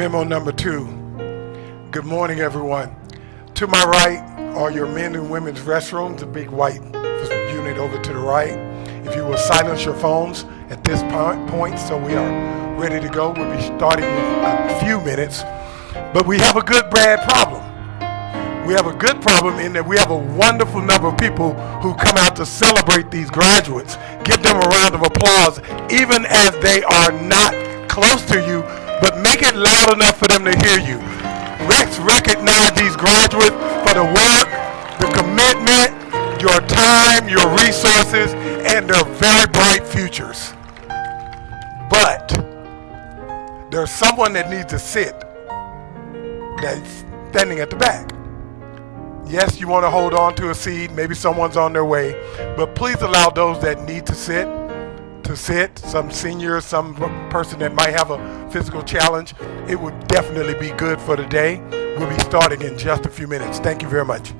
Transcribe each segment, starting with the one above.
Memo number 2. Good morning, everyone. To my right are your men and women's restrooms, the big white unit over to the right. If you will silence your phones at this point, so we are ready to go. We'll be starting in a few minutes. But we have a good bad problem. We have a good problem in that we have a wonderful number of people who come out to celebrate these graduates. Give them a round of applause, even as they are not close to you, but make it loud enough for them to hear you. Let's recognize these graduates for the work, the commitment, your time, your resources, and their very bright futures. But there's someone that needs to sit that's standing at the back. Yes, you want to hold on to a seat. Maybe someone's on their way. But please allow those that need to sit. Some seniors, some person that might have a physical challenge. It would definitely be good for the day. We'll be starting in just a few minutes. Thank you very much.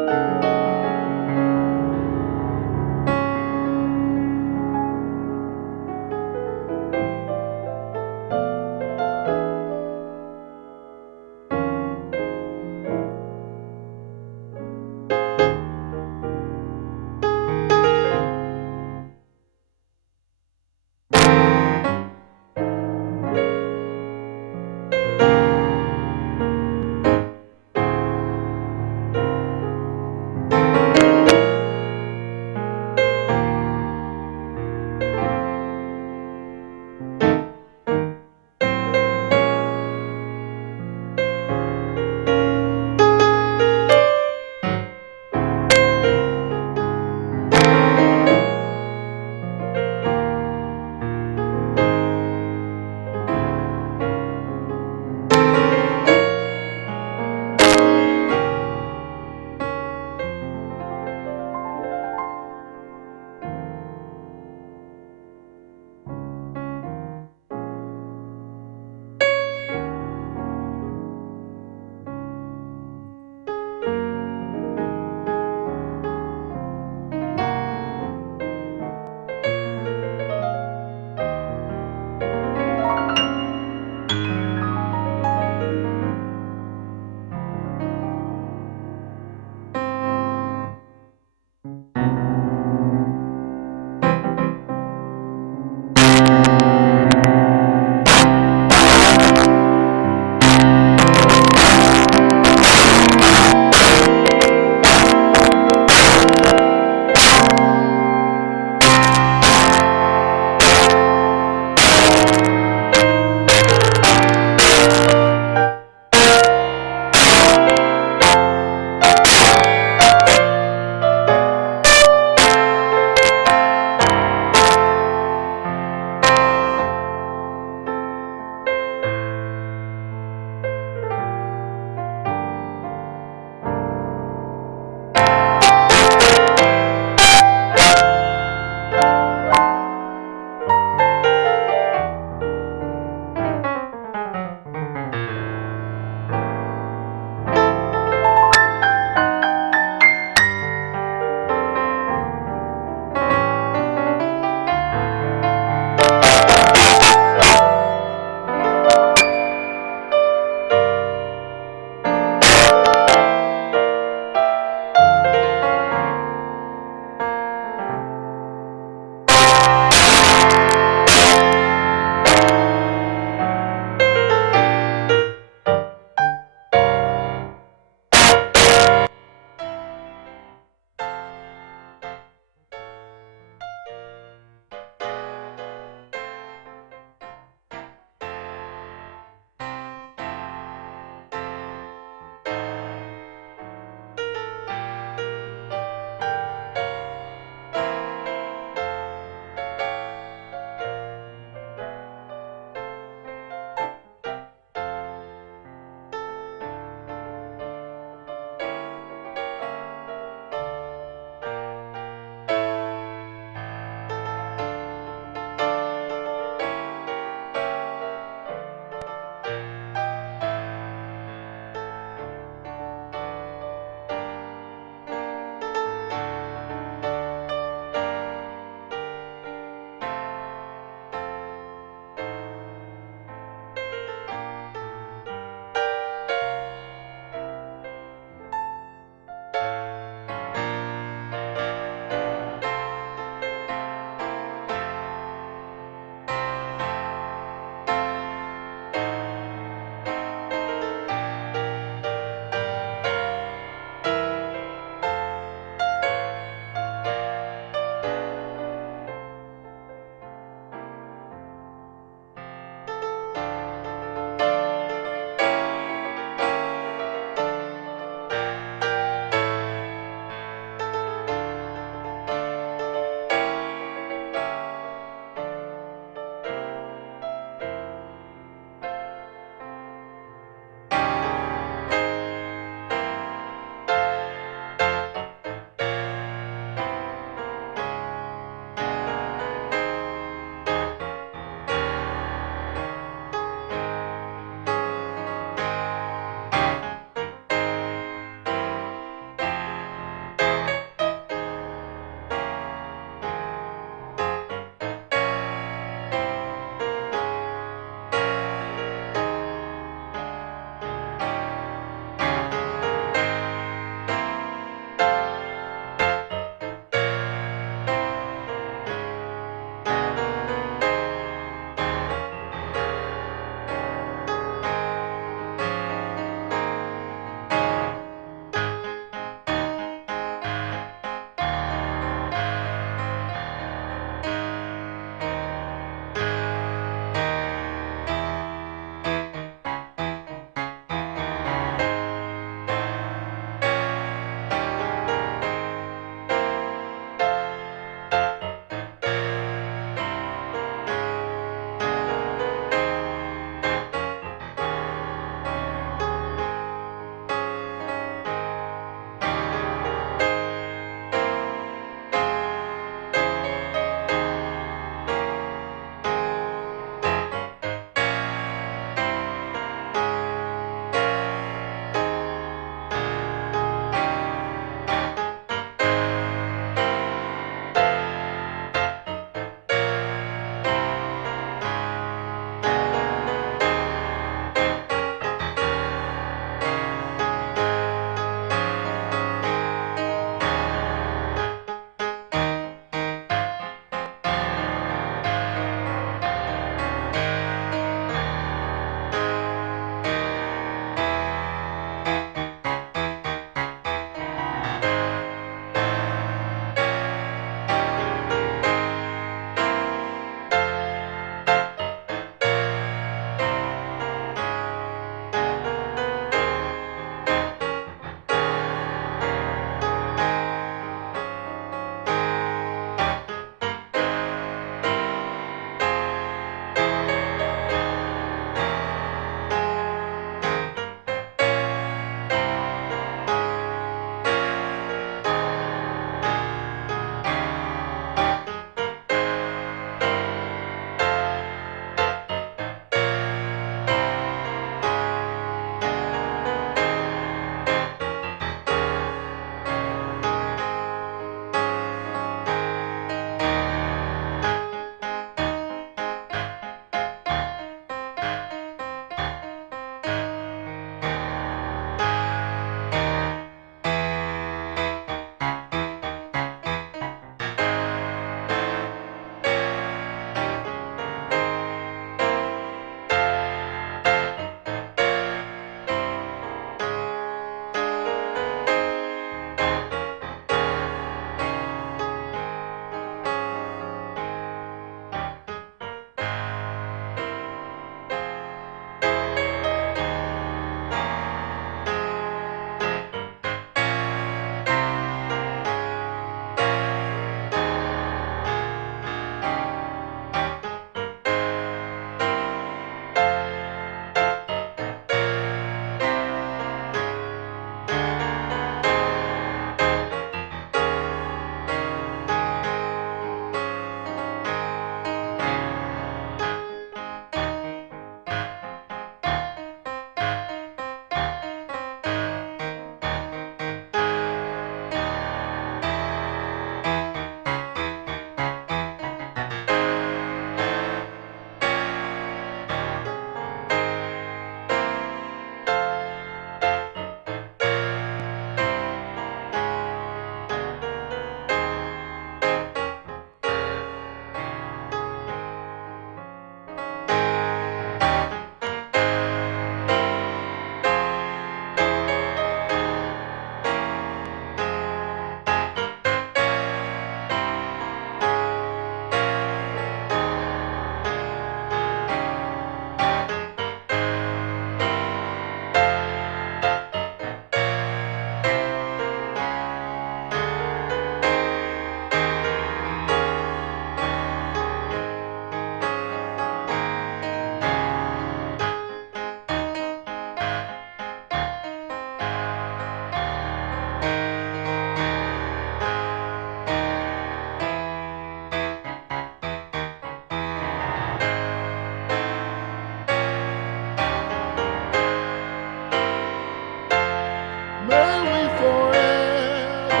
may we forever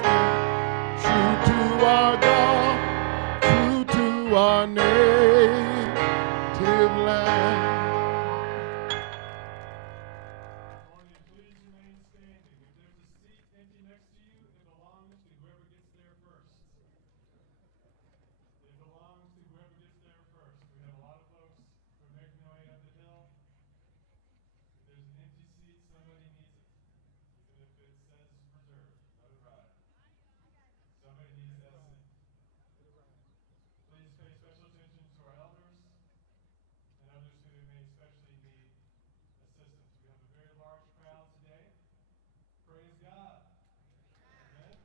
stay true to our God, true to our native land. Morning, please remain standing. If there's a seat empty next to you, it belongs to whoever gets there first. It belongs to whoever gets there first. We have a lot of folks who are making their way up the hill. If there's an empty seat, somebody needs it. Even if it says reserved, let it ride. Somebody needs that seat. Please pay special attention to our elders and others who may especially need assistance. We have a very large crowd today. Praise God. Amen.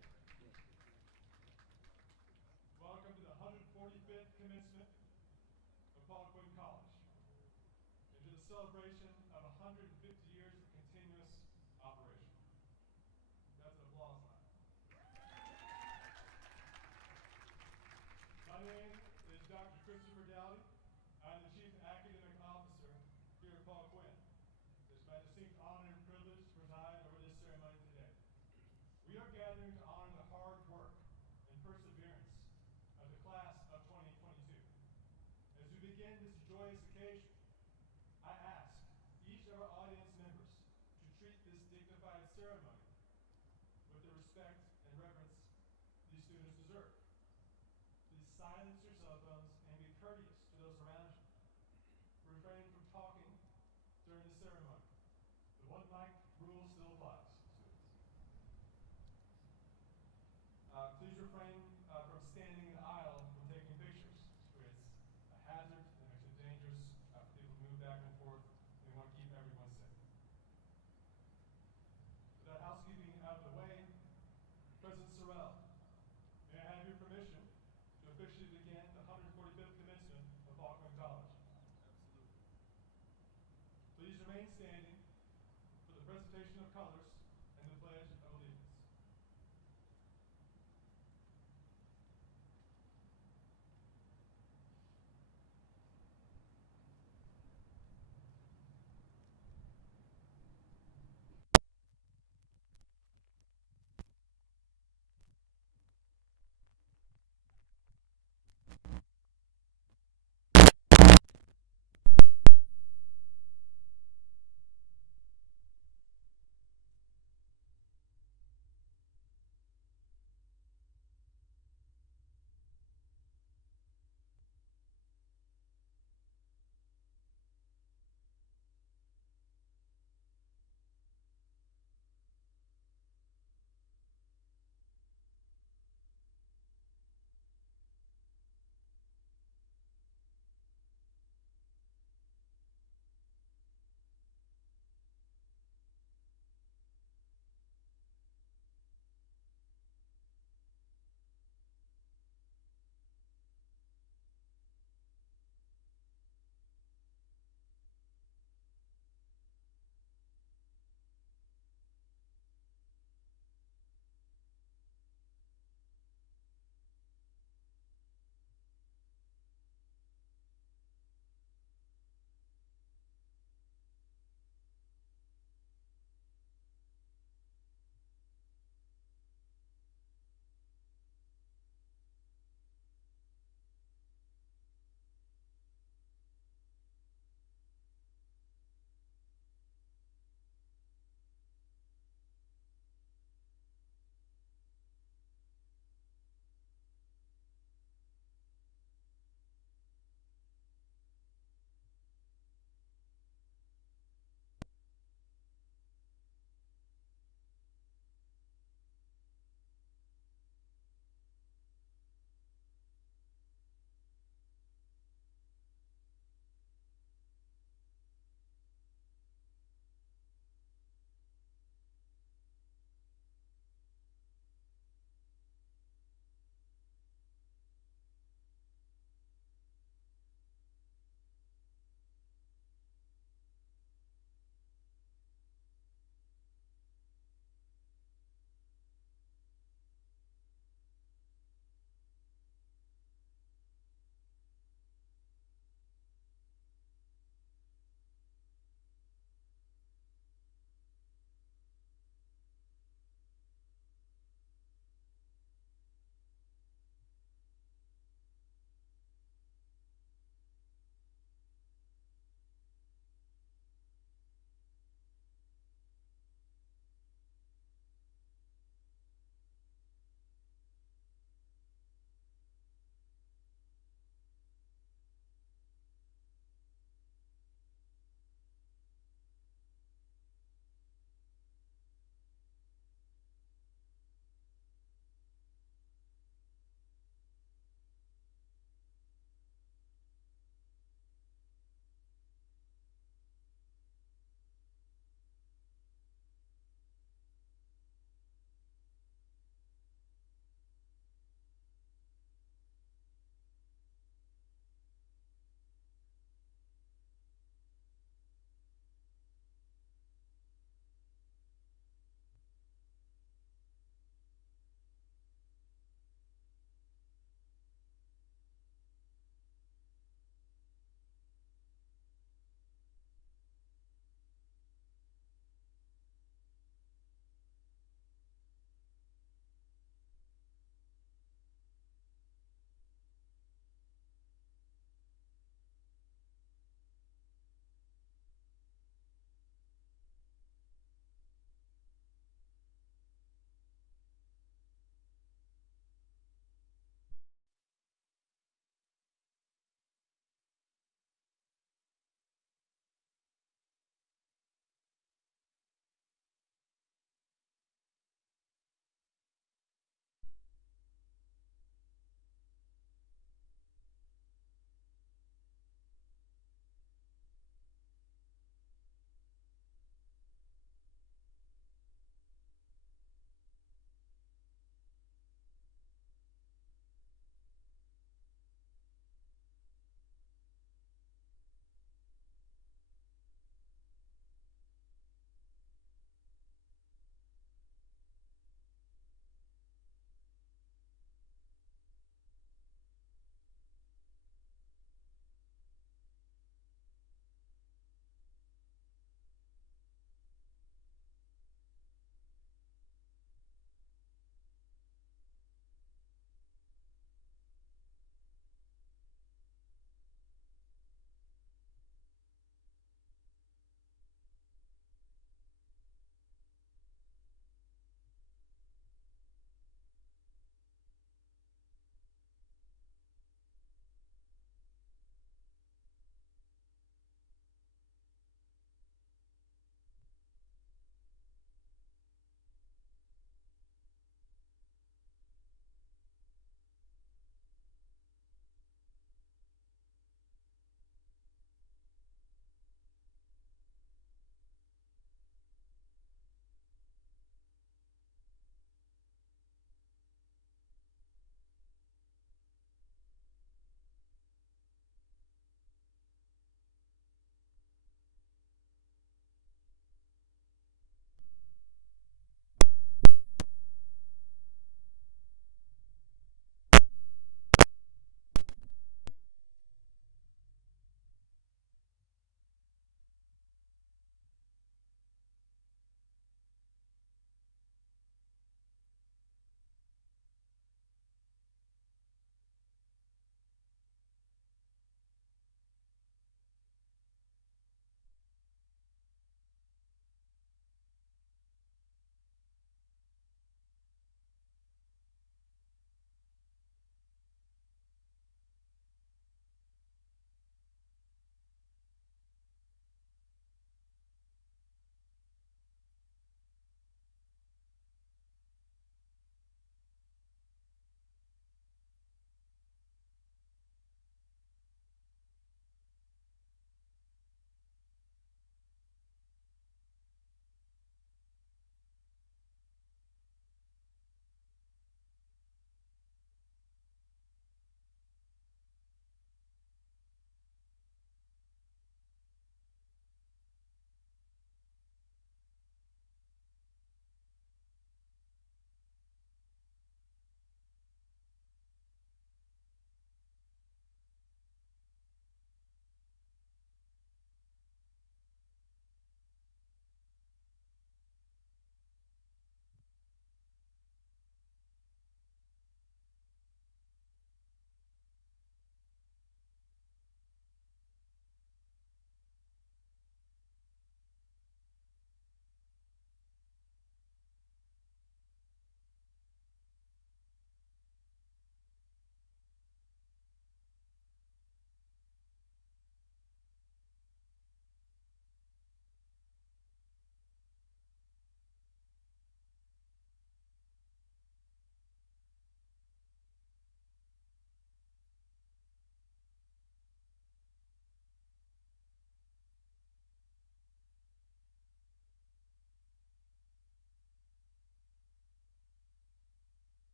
Welcome to the 145th commencement of Quinn College, and to the celebration of 150 years of continuous operation. That's an applause line. My name is Dr. Christopher Dowdy. I'm the Chief Academic Officer here at Quinn. It's my distinct honor and privilege to preside over this ceremony today. We are gathering to honor the hard work and perseverance of the class of 2022. As we begin this joyous occasion, I ask each of our audience members to treat this dignified ceremony with the respect and reverence these students deserve. Please silence your cell phones and be courteous to those around you. Refrain from talking during the ceremony. The one mic rule still applies, students. Please refrain from standing in the aisle when taking pictures. It creates a hazard and makes it dangerous for people to move back and forth. We want to keep everyone safe. With that housekeeping out of the way, President Sorrell, may I have your permission to officially begin the 145th commencement of Quinn College? Absolutely. Please remain standing for the presentation of colors and the Pledge of Allegiance.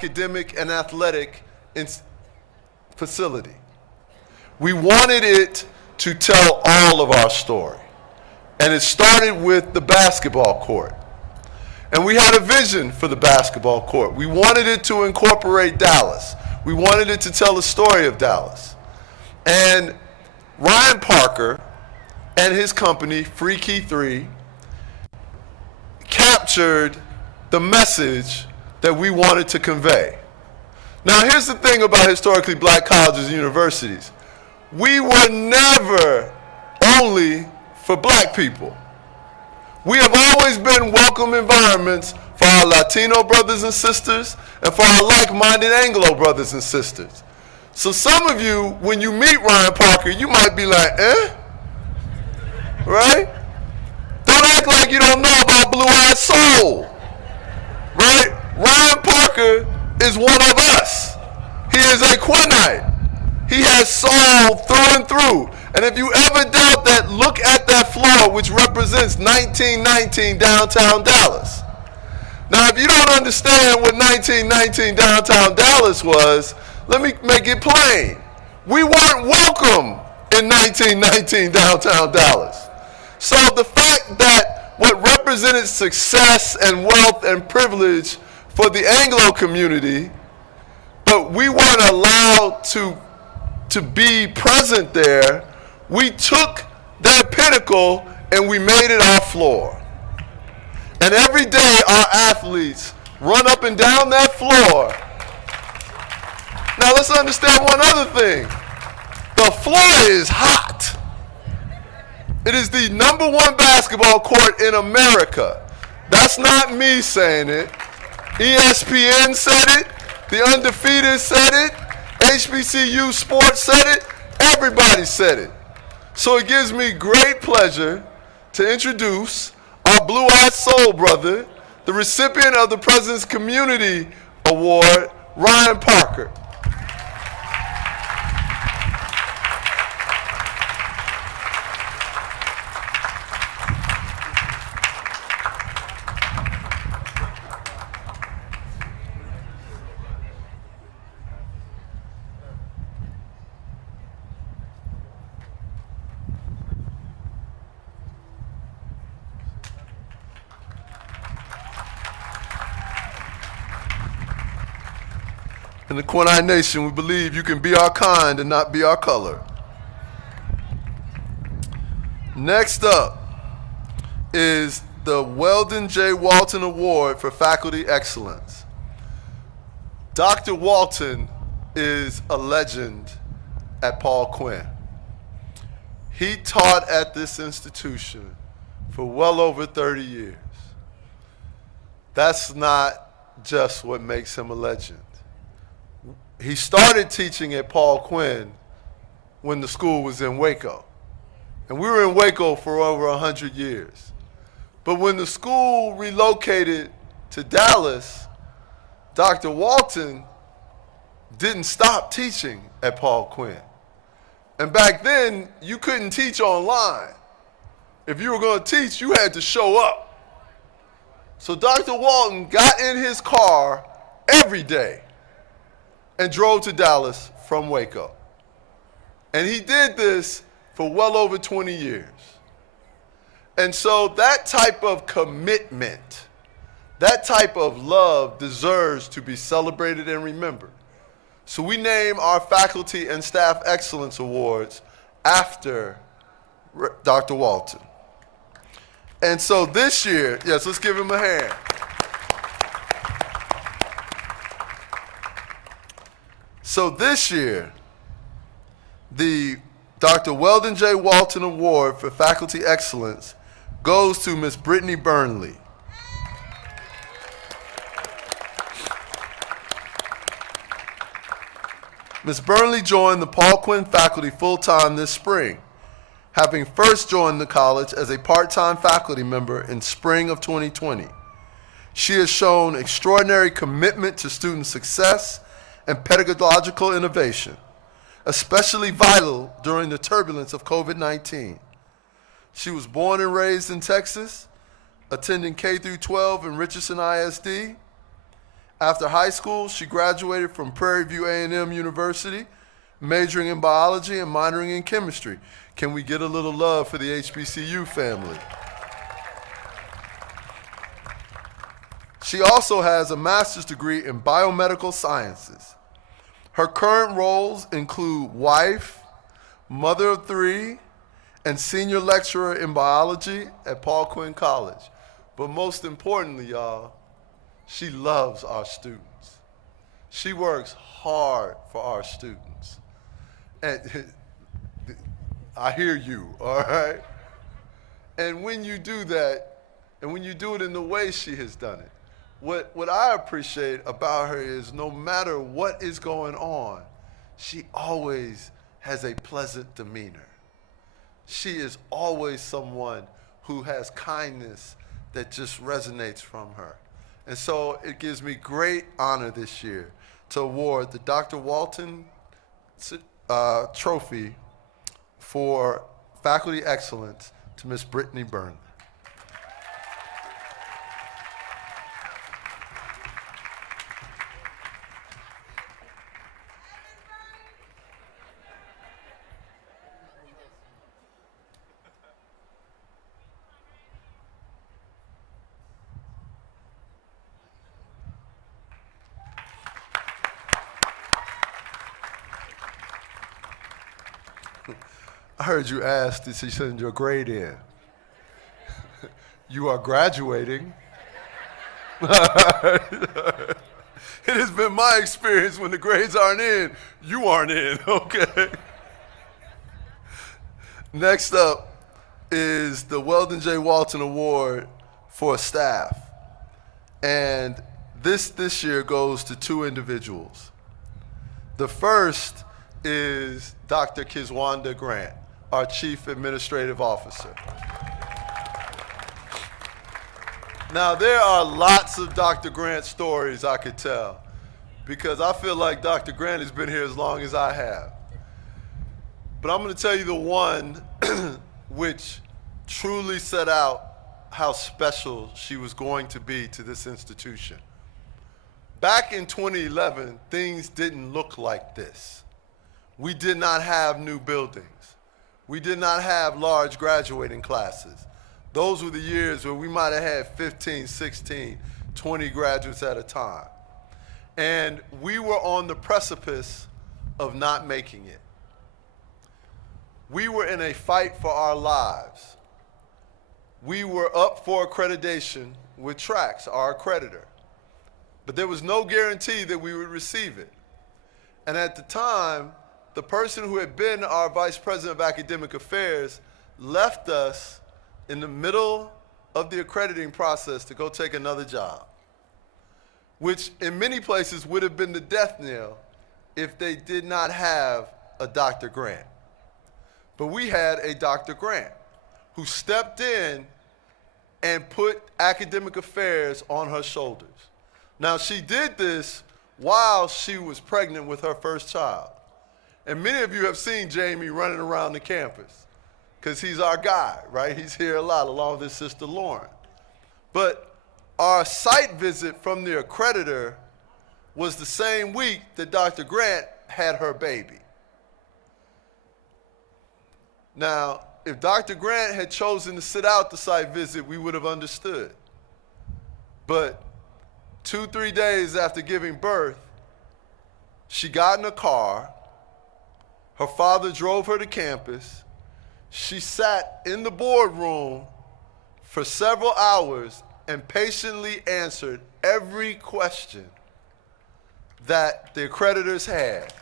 academic and athletic facility. We wanted it to tell all of our story. And it started with the basketball court. And we had a vision for the basketball court. We wanted it to incorporate Dallas. We wanted it to tell the story of Dallas. And Ryan Parker and his company, Free Key 3, captured the message that we wanted to convey. Now, here's the thing about historically black colleges and universities. We were never only for black people. We have always been welcome environments for our Latino brothers and sisters and for our like-minded Anglo brothers and sisters. So some of you, when you meet Ryan Parker, you might be like, eh? Right? Don't act like you don't know about Blue-Eyed Soul. Right? Ryan Parker is one of us. He is a Quinnite. He has soul through and through. And if you ever doubt that, look at that floor which represents 1919 downtown Dallas. Now, if you don't understand what 1919 downtown Dallas was, let me make it plain. We weren't welcome in 1919 downtown Dallas. So the fact that what represented success and wealth and privilege for the Anglo community, but we weren't allowed to be present there, we took that pinnacle and we made it our floor. And every day our athletes run up and down that floor. Now let's understand one other thing. The floor is hot. It is the #1 basketball court in America. That's not me saying it. ESPN said it. The Undefeated said it. HBCU Sports said it. Everybody said it. So it gives me great pleasure to introduce our Blue-Eyed Soul brother, the recipient of the President's Community Award, Ryan Parker. In the Quinn Nation, we believe you can be our kind and not be our color. Next up is the Weldon J. Walton Award for Faculty Excellence. Dr. Walton is a legend at Paul Quinn. He taught at this institution for well over 30 years. That's not just what makes him a legend. He started teaching at Paul Quinn when the school was in Waco. And we were in Waco for over 100 years. But when the school relocated to Dallas, Dr. Walton didn't stop teaching at Paul Quinn. And back then, you couldn't teach online. If you were going to teach, you had to show up. So Dr. Walton got in his car every day and drove to Dallas from Waco. And he did this for well over 20 years. And so that type of commitment, that type of love deserves to be celebrated and remembered. So we name our Faculty and Staff Excellence Awards after Dr. Walton. And so this year, yes, let's give him a hand. So this year, the Dr. Weldon J. Walton Award for Faculty Excellence goes to Ms. Brittany Burnley. Ms. Burnley joined the Paul Quinn faculty full-time this spring, having first joined the college as a part-time faculty member in spring of 2020. She has shown extraordinary commitment to student success and pedagogical innovation, especially vital during the turbulence of COVID-19. She was born and raised in Texas, attending K through 12 in Richardson ISD, After high school, she graduated from Prairie View A&M University, majoring in biology and minoring in chemistry. Can we get a little love for the HBCU family? She also has a master's degree in biomedical sciences. Her current roles include wife, mother of 3, and senior lecturer in biology at Paul Quinn College. But most importantly, y'all, she loves our students. She works hard for our students. And I hear you, all right? And when you do that, and when you do it in the way she has done it, what I appreciate about her is no matter what is going on, she always has a pleasant demeanor. She is always someone who has kindness that just resonates from her. And so it gives me great honor this year to award the Dr. Walton Trophy for Faculty Excellence to Miss Brittany Byrne. I heard you ask, did she send your grade in? You are graduating. It has been my experience when the grades aren't in, you aren't in, okay? Next up is the Weldon J. Walton Award for staff. And this year goes to 2 individuals. The first is Dr. Kizwanda Grant, our Chief Administrative Officer. Now, there are lots of Dr. Grant stories I could tell because I feel like Dr. Grant has been here as long as I have. But I'm going to tell you the one which truly set out how special she was going to be to this institution. Back in 2011, things didn't look like this. We did not have new buildings. We did not have large graduating classes. Those were the years where we might have had 15, 16, 20 graduates at a time. And we were on the precipice of not making it. We were in a fight for our lives. We were up for accreditation with TRAX, our accreditor. But there was no guarantee that we would receive it. And at the time, the person who had been our Vice President of Academic Affairs left us in the middle of the accrediting process to go take another job, which in many places would have been the death knell if they did not have a Dr. Grant. But we had a Dr. Grant who stepped in and put academic affairs on her shoulders. Now, she did this while she was pregnant with her first child. And many of you have seen Jamie running around the campus because he's our guy, right? He's here a lot along with his sister Lauren. But our site visit from the accreditor was the same week that Dr. Grant had her baby. Now, if Dr. Grant had chosen to sit out the site visit, we would have understood. But 2-3 days after giving birth, she got in a car. Her father drove her to campus. She sat in the boardroom for several hours and patiently answered every question that the accreditors had.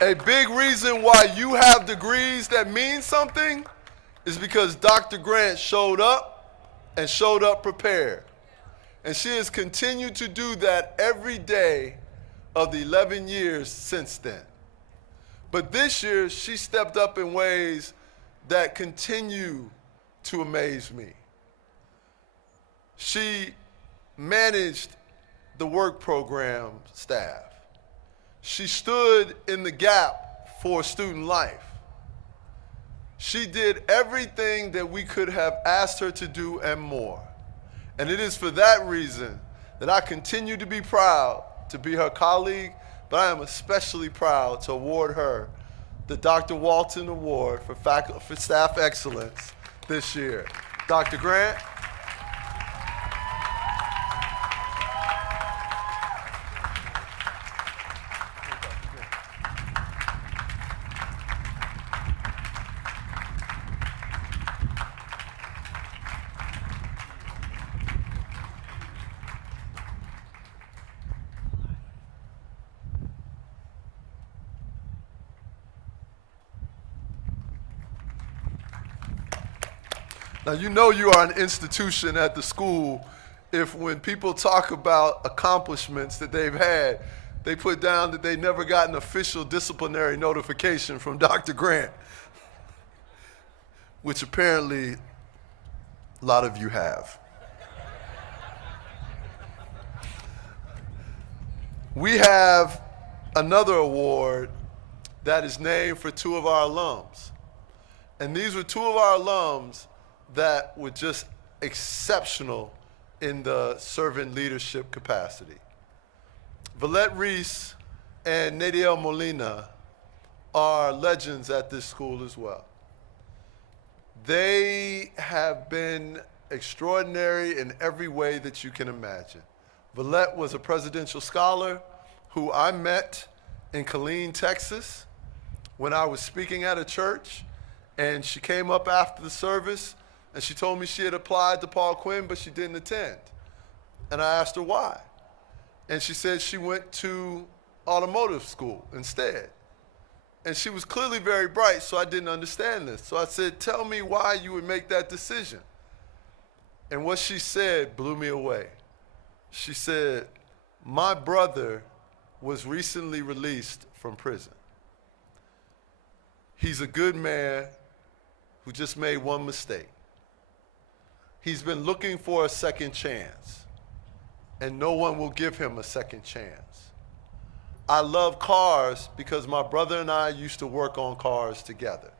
A big reason why you have degrees that mean something is because Dr. Grant showed up and showed up prepared. And she has continued to do that every day of the 11 years since then. But this year, she stepped up in ways that continue to amaze me. She managed the work program staff. She stood in the gap for student life. She did everything that we could have asked her to do and more. And it is for that reason that I continue to be proud to be her colleague, but I am especially proud to award her the Dr. Walton Award for Staff Excellence this year. Dr. Grant. Now, you know you are an institution at the school if when people talk about accomplishments that they've had, they put down that they never got an official disciplinary notification from Dr. Grant, which apparently a lot of you have. We have another award that is named for two of our alums. And these were two of our alums that were just exceptional in the servant leadership capacity. Valette Reese and Nadiel Molina are legends at this school as well. They have been extraordinary in every way that you can imagine. Valette was a presidential scholar who I met in Killeen, Texas, when I was speaking at a church, and she came up after the service and she told me she had applied to Paul Quinn, but she didn't attend. And I asked her why. And she said she went to automotive school instead. And she was clearly very bright, so I didn't understand this. So I said, tell me why you would make that decision. And what she said blew me away. She said, my brother was recently released from prison. He's a good man who just made one mistake. He's been looking for a second chance, and no one will give him a second chance. I love cars because my brother and I used to work on cars together.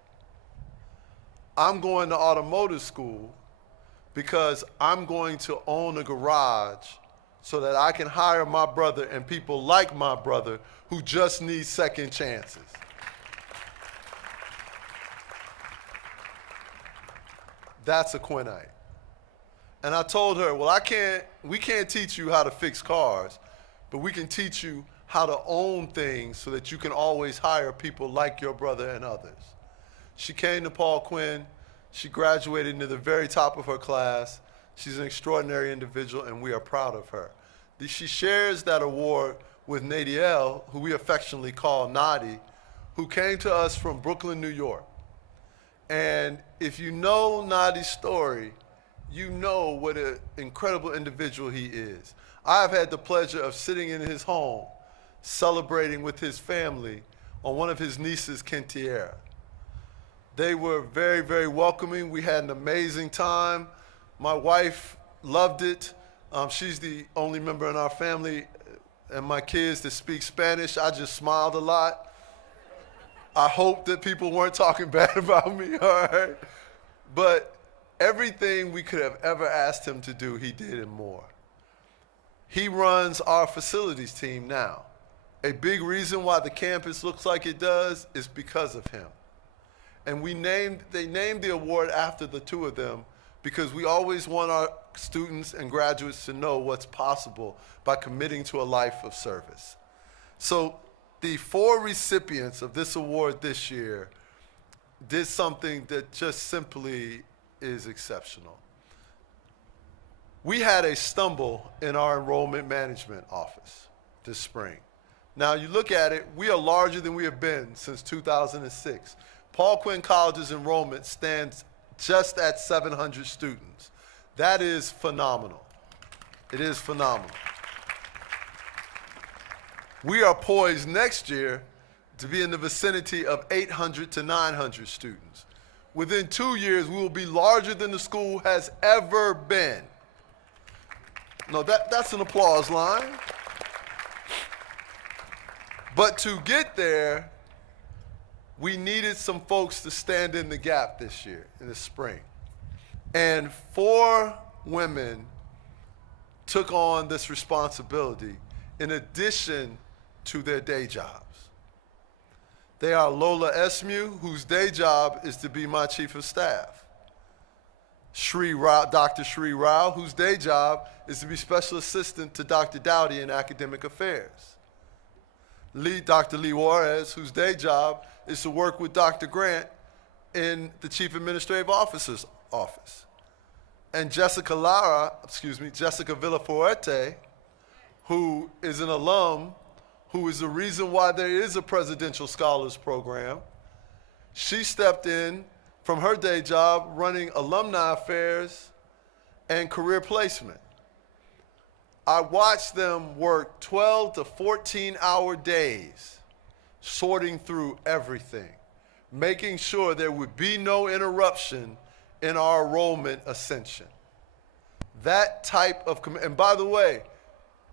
I'm going to automotive school because I'm going to own a garage so that I can hire my brother and people like my brother who just need second chances. That's a Quinnite. And I told her, well, we can't teach you how to fix cars, but we can teach you how to own things so that you can always hire people like your brother and others. She came to Paul Quinn. She graduated into the very top of her class. She's an extraordinary individual, and we are proud of her. She shares that award with Nadiel, who we affectionately call Nadi, who came to us from Brooklyn, New York. And if you know Nadi's story, you know what an incredible individual he is. I've had the pleasure of sitting in his home, celebrating with his family on one of his nieces' quinceañera. They were very, very welcoming. We had an amazing time. My wife loved it. She's the only member in our family and my kids that speak Spanish. I just smiled a lot. I hope that people weren't talking bad about me, all right? But everything we could have ever asked him to do, he did and more. He runs our facilities team now. A big reason why the campus looks like it does is because of him. And they named the award after the two of them because we always want our students and graduates to know what's possible by committing to a life of service. So the 4 recipients of this award this year did something that just simply is exceptional. We had a stumble in our enrollment management office this spring. Now you look at it, we are larger than we have been since 2006. Paul Quinn College's enrollment stands just at 700 students. That is phenomenal. It is phenomenal. We are poised next year to be in the vicinity of 800 to 900 students. Within 2 years, we will be larger than the school has ever been. No, that's an applause line. But to get there, we needed some folks to stand in the gap this year, in the spring. And 4 women took on this responsibility in addition to their day jobs. They are Lola Esmu, whose day job is to be my chief of staff. Dr. Shri Rao, whose day job is to be special assistant to Dr. Dowdy in academic affairs. Dr. Lee Juarez, whose day job is to work with Dr. Grant in the chief administrative officer's office. And Jessica Villafuerte, who is an alum, who is the reason why there is a Presidential Scholars Program. She stepped in from her day job running alumni affairs and career placement. I watched them work 12 to 14-hour days, sorting through everything, making sure there would be no interruption in our enrollment ascension. That type of, and by the way,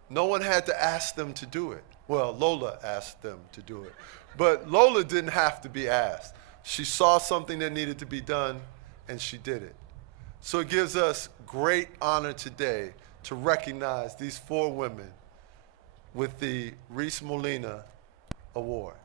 no one had to ask them to do it. Well, Lola asked them to do it. But Lola didn't have to be asked. She saw something that needed to be done, and she did it. So it gives us great honor today to recognize these 4 women with the Reese Molina Award.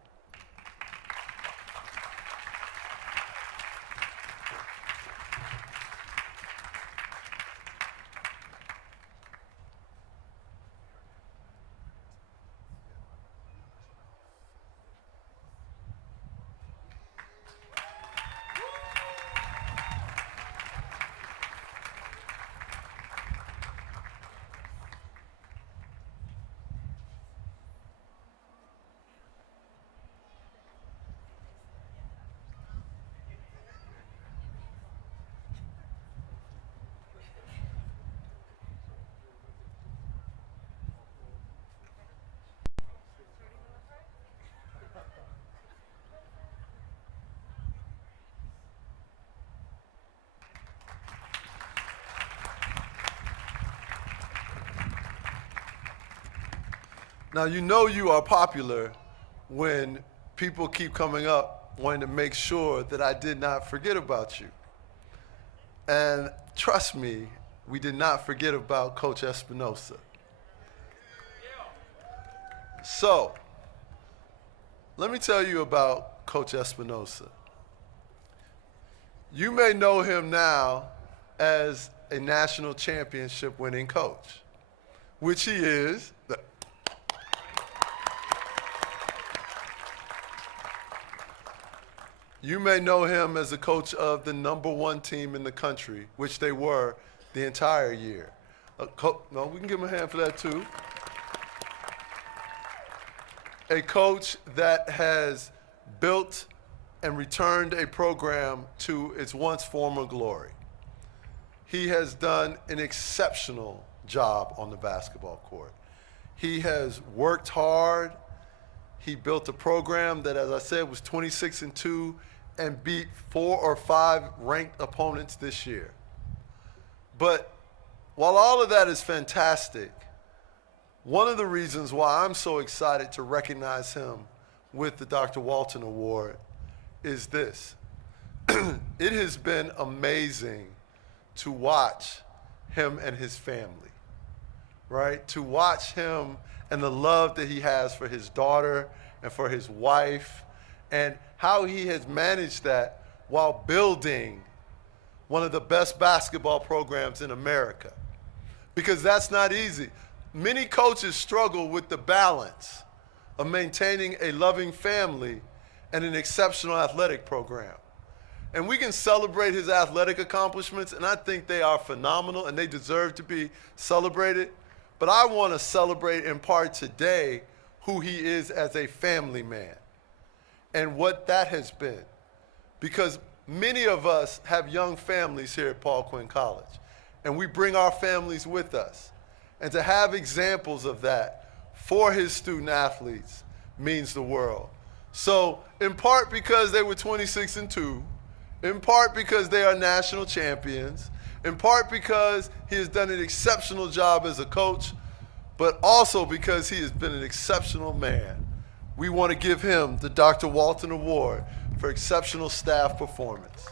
Now, you know you are popular when people keep coming up wanting to make sure that I did not forget about you. And trust me, we did not forget about Coach Espinosa. So, let me tell you about Coach Espinosa. You may know him now as a national championship winning coach, which he is. You may know him as a coach of the #1 team in the country, which they were the entire year. No, we can give him a hand for that too. A coach that has built and returned a program to its once former glory. He has done an exceptional job on the basketball court. He has worked hard. He built a program that, as I said, was 26-2 and beat 4 or 5 ranked opponents this year. But while all of that is fantastic, one of the reasons why I'm so excited to recognize him with the Dr. Walton Award is this. It has been amazing to watch him and his family, right? To watch him and the love that he has for his daughter and for his wife, and how he has managed that while building one of the best basketball programs in America. Because that's not easy. Many coaches struggle with the balance of maintaining a loving family and an exceptional athletic program. And we can celebrate his athletic accomplishments, and I think they are phenomenal and they deserve to be celebrated. But I want to celebrate in part today who he is as a family man and what that has been. Because many of us have young families here at Paul Quinn College, and we bring our families with us. And to have examples of that for his student athletes means the world. So in part because they were 26-2, in part because they are national champions, in part because he has done an exceptional job as a coach, but also because he has been an exceptional man, we want to give him the Dr. Walton Award for exceptional staff performance.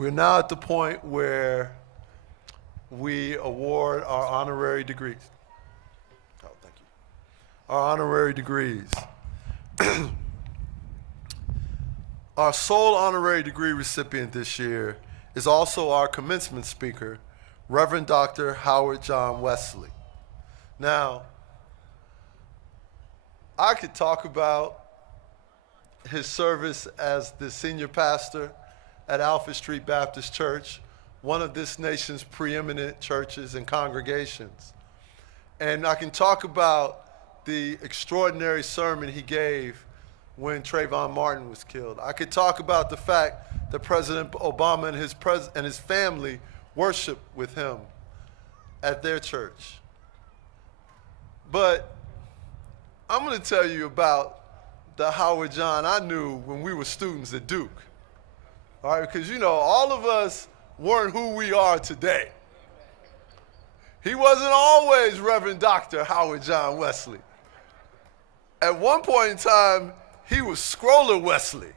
We're now at the point where we award our honorary degrees. Oh, thank you. Our honorary degrees. Our sole honorary degree recipient this year is also our commencement speaker, Reverend Dr. Howard John Wesley. Now, I could talk about his service as the senior pastor at Alfred Street Baptist Church, one of this nation's preeminent churches and congregations. And I can talk about the extraordinary sermon he gave when Trayvon Martin was killed. I could talk about the fact that President Obama and his family worshiped with him at their church. But I'm going to tell you about the Howard John I knew when we were students at Duke. All right, because all of us weren't who we are today. He wasn't always Reverend Dr. Howard John Wesley. At one point in time, he was Scroller Wesley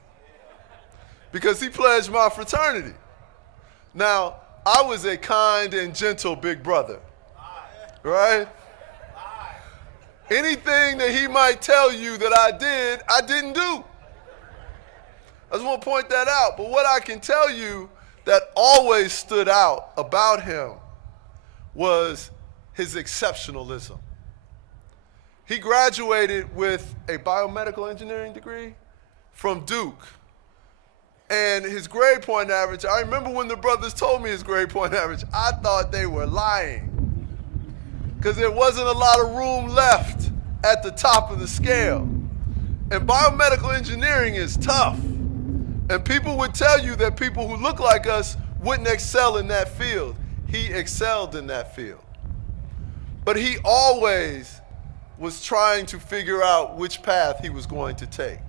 because he pledged my fraternity. Now, I was a kind and gentle big brother, right? Anything that he might tell you that I didn't do. I just want to point that out. But what I can tell you that always stood out about him was his exceptionalism. He graduated with a biomedical engineering degree from Duke. And his grade point average, I remember when the brothers told me his grade point average, I thought they were lying, because there wasn't a lot of room left at the top of the scale. And biomedical engineering is tough. And people would tell you that people who look like us wouldn't excel in that field. He excelled in that field. But he always was trying to figure out which path he was going to take.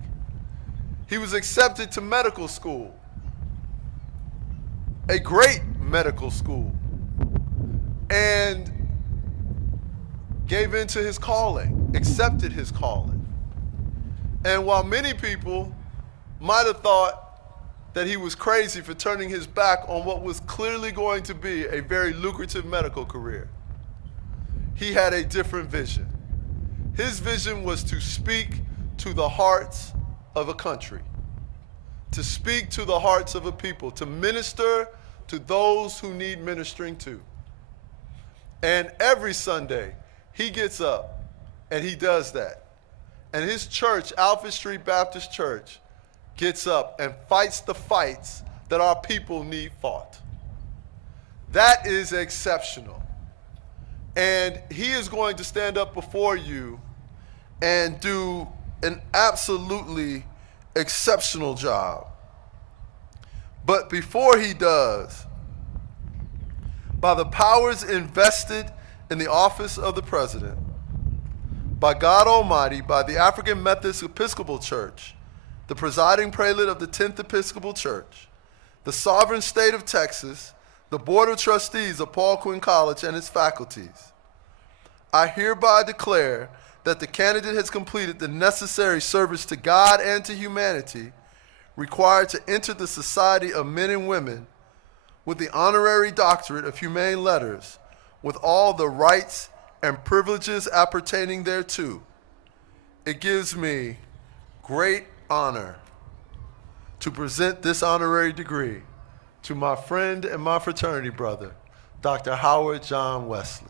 He was accepted to medical school, a great medical school, and gave into his calling, accepted his calling. And while many people might have thought that he was crazy for turning his back on what was clearly going to be a very lucrative medical career, he had a different vision. His vision was to speak to the hearts of a country, to speak to the hearts of a people, to minister to those who need ministering to. And every Sunday, he gets up and he does that. And his church, Alfred Street Baptist Church, gets up and fights the fights that our people need fought. That is exceptional. And he is going to stand up before you and do an absolutely exceptional job. But before he does, by the powers invested in the office of the president, by God Almighty, by the African Methodist Episcopal Church, the presiding prelate of the 10th Episcopal Church, the sovereign state of Texas, the Board of Trustees of Paul Quinn College and its faculties, I hereby declare that the candidate has completed the necessary service to God and to humanity required to enter the society of men and women with the honorary doctorate of humane letters, with all the rights and privileges appertaining thereto. It gives me great honor to present this honorary degree to my friend and my fraternity brother, Dr. Howard John Wesley.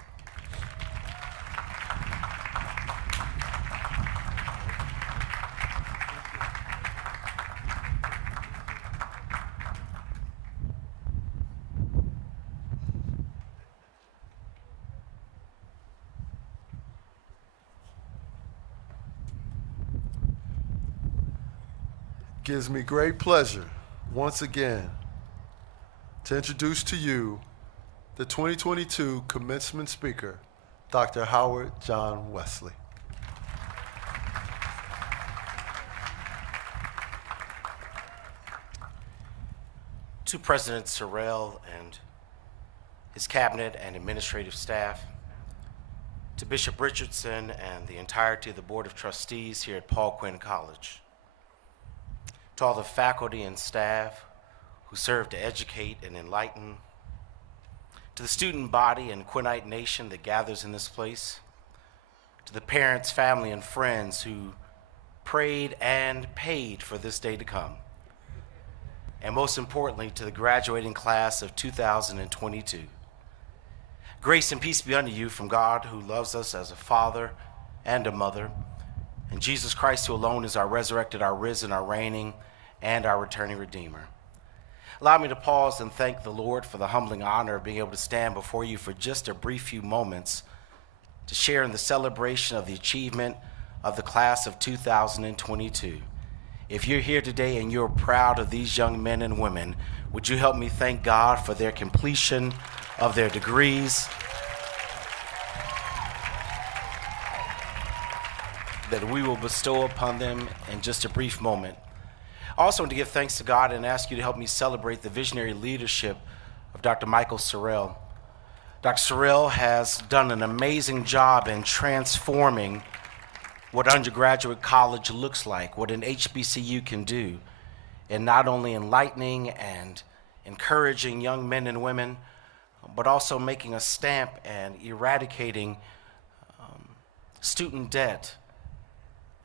Gives me great pleasure, once again, to introduce to you the 2022 commencement speaker, Dr. Howard John Wesley. To President Sorrell and his cabinet and administrative staff, to Bishop Richardson and the entirety of the Board of Trustees here at Paul Quinn College, to all the faculty and staff who serve to educate and enlighten, to the student body and Quinnite nation that gathers in this place, to the parents, family, and friends who prayed and paid for this day to come, and most importantly, to the graduating class of 2022. Grace and peace be unto you from God, who loves us as a father and a mother, and Jesus Christ, who alone is our resurrected, our risen, our reigning, and our returning Redeemer. Allow me to pause and thank the Lord for the humbling honor of being able to stand before you for just a brief few moments to share in the celebration of the achievement of the class of 2022. If you're here today and you're proud of these young men and women, would you help me thank God for their completion of their degrees that we will bestow upon them in just a brief moment. I also want to give thanks to God and ask you to help me celebrate the visionary leadership of Dr. Michael Sorrell. Dr. Sorrell has done an amazing job in transforming what undergraduate college looks like, what an HBCU can do, in not only enlightening and encouraging young men and women, but also making a stamp and eradicating student debt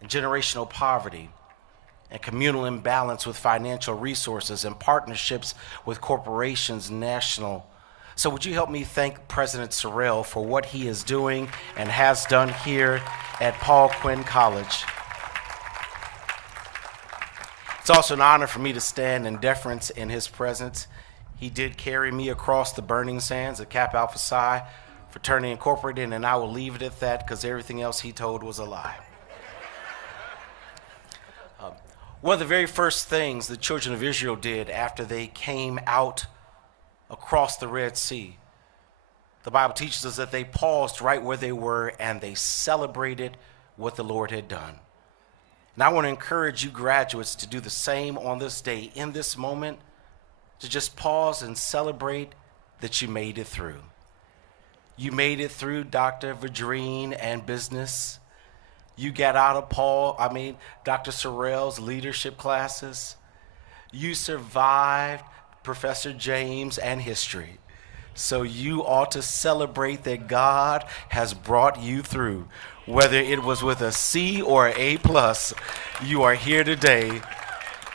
and generational poverty and communal imbalance with financial resources and partnerships with corporations national. So would you help me thank President Sorrell for what he is doing and has done here at Paul Quinn College. It's also an honor for me to stand in deference in his presence. He did carry me across the burning sands at Kappa Alpha Psi Fraternity Incorporated, and I will leave it at that because everything else he told was a lie. One of the very first things the children of Israel did after they came out across the Red Sea, the Bible teaches us that they paused right where they were and they celebrated what the Lord had done. And I want to encourage you graduates to do the same on this day, in this moment, to just pause and celebrate that you made it through. You made it through Dr. Vadrine and business. You got out of Dr. Sorrell's leadership classes. You survived Professor James and history. So you ought to celebrate that God has brought you through. Whether it was with a C or an A+, you are here today,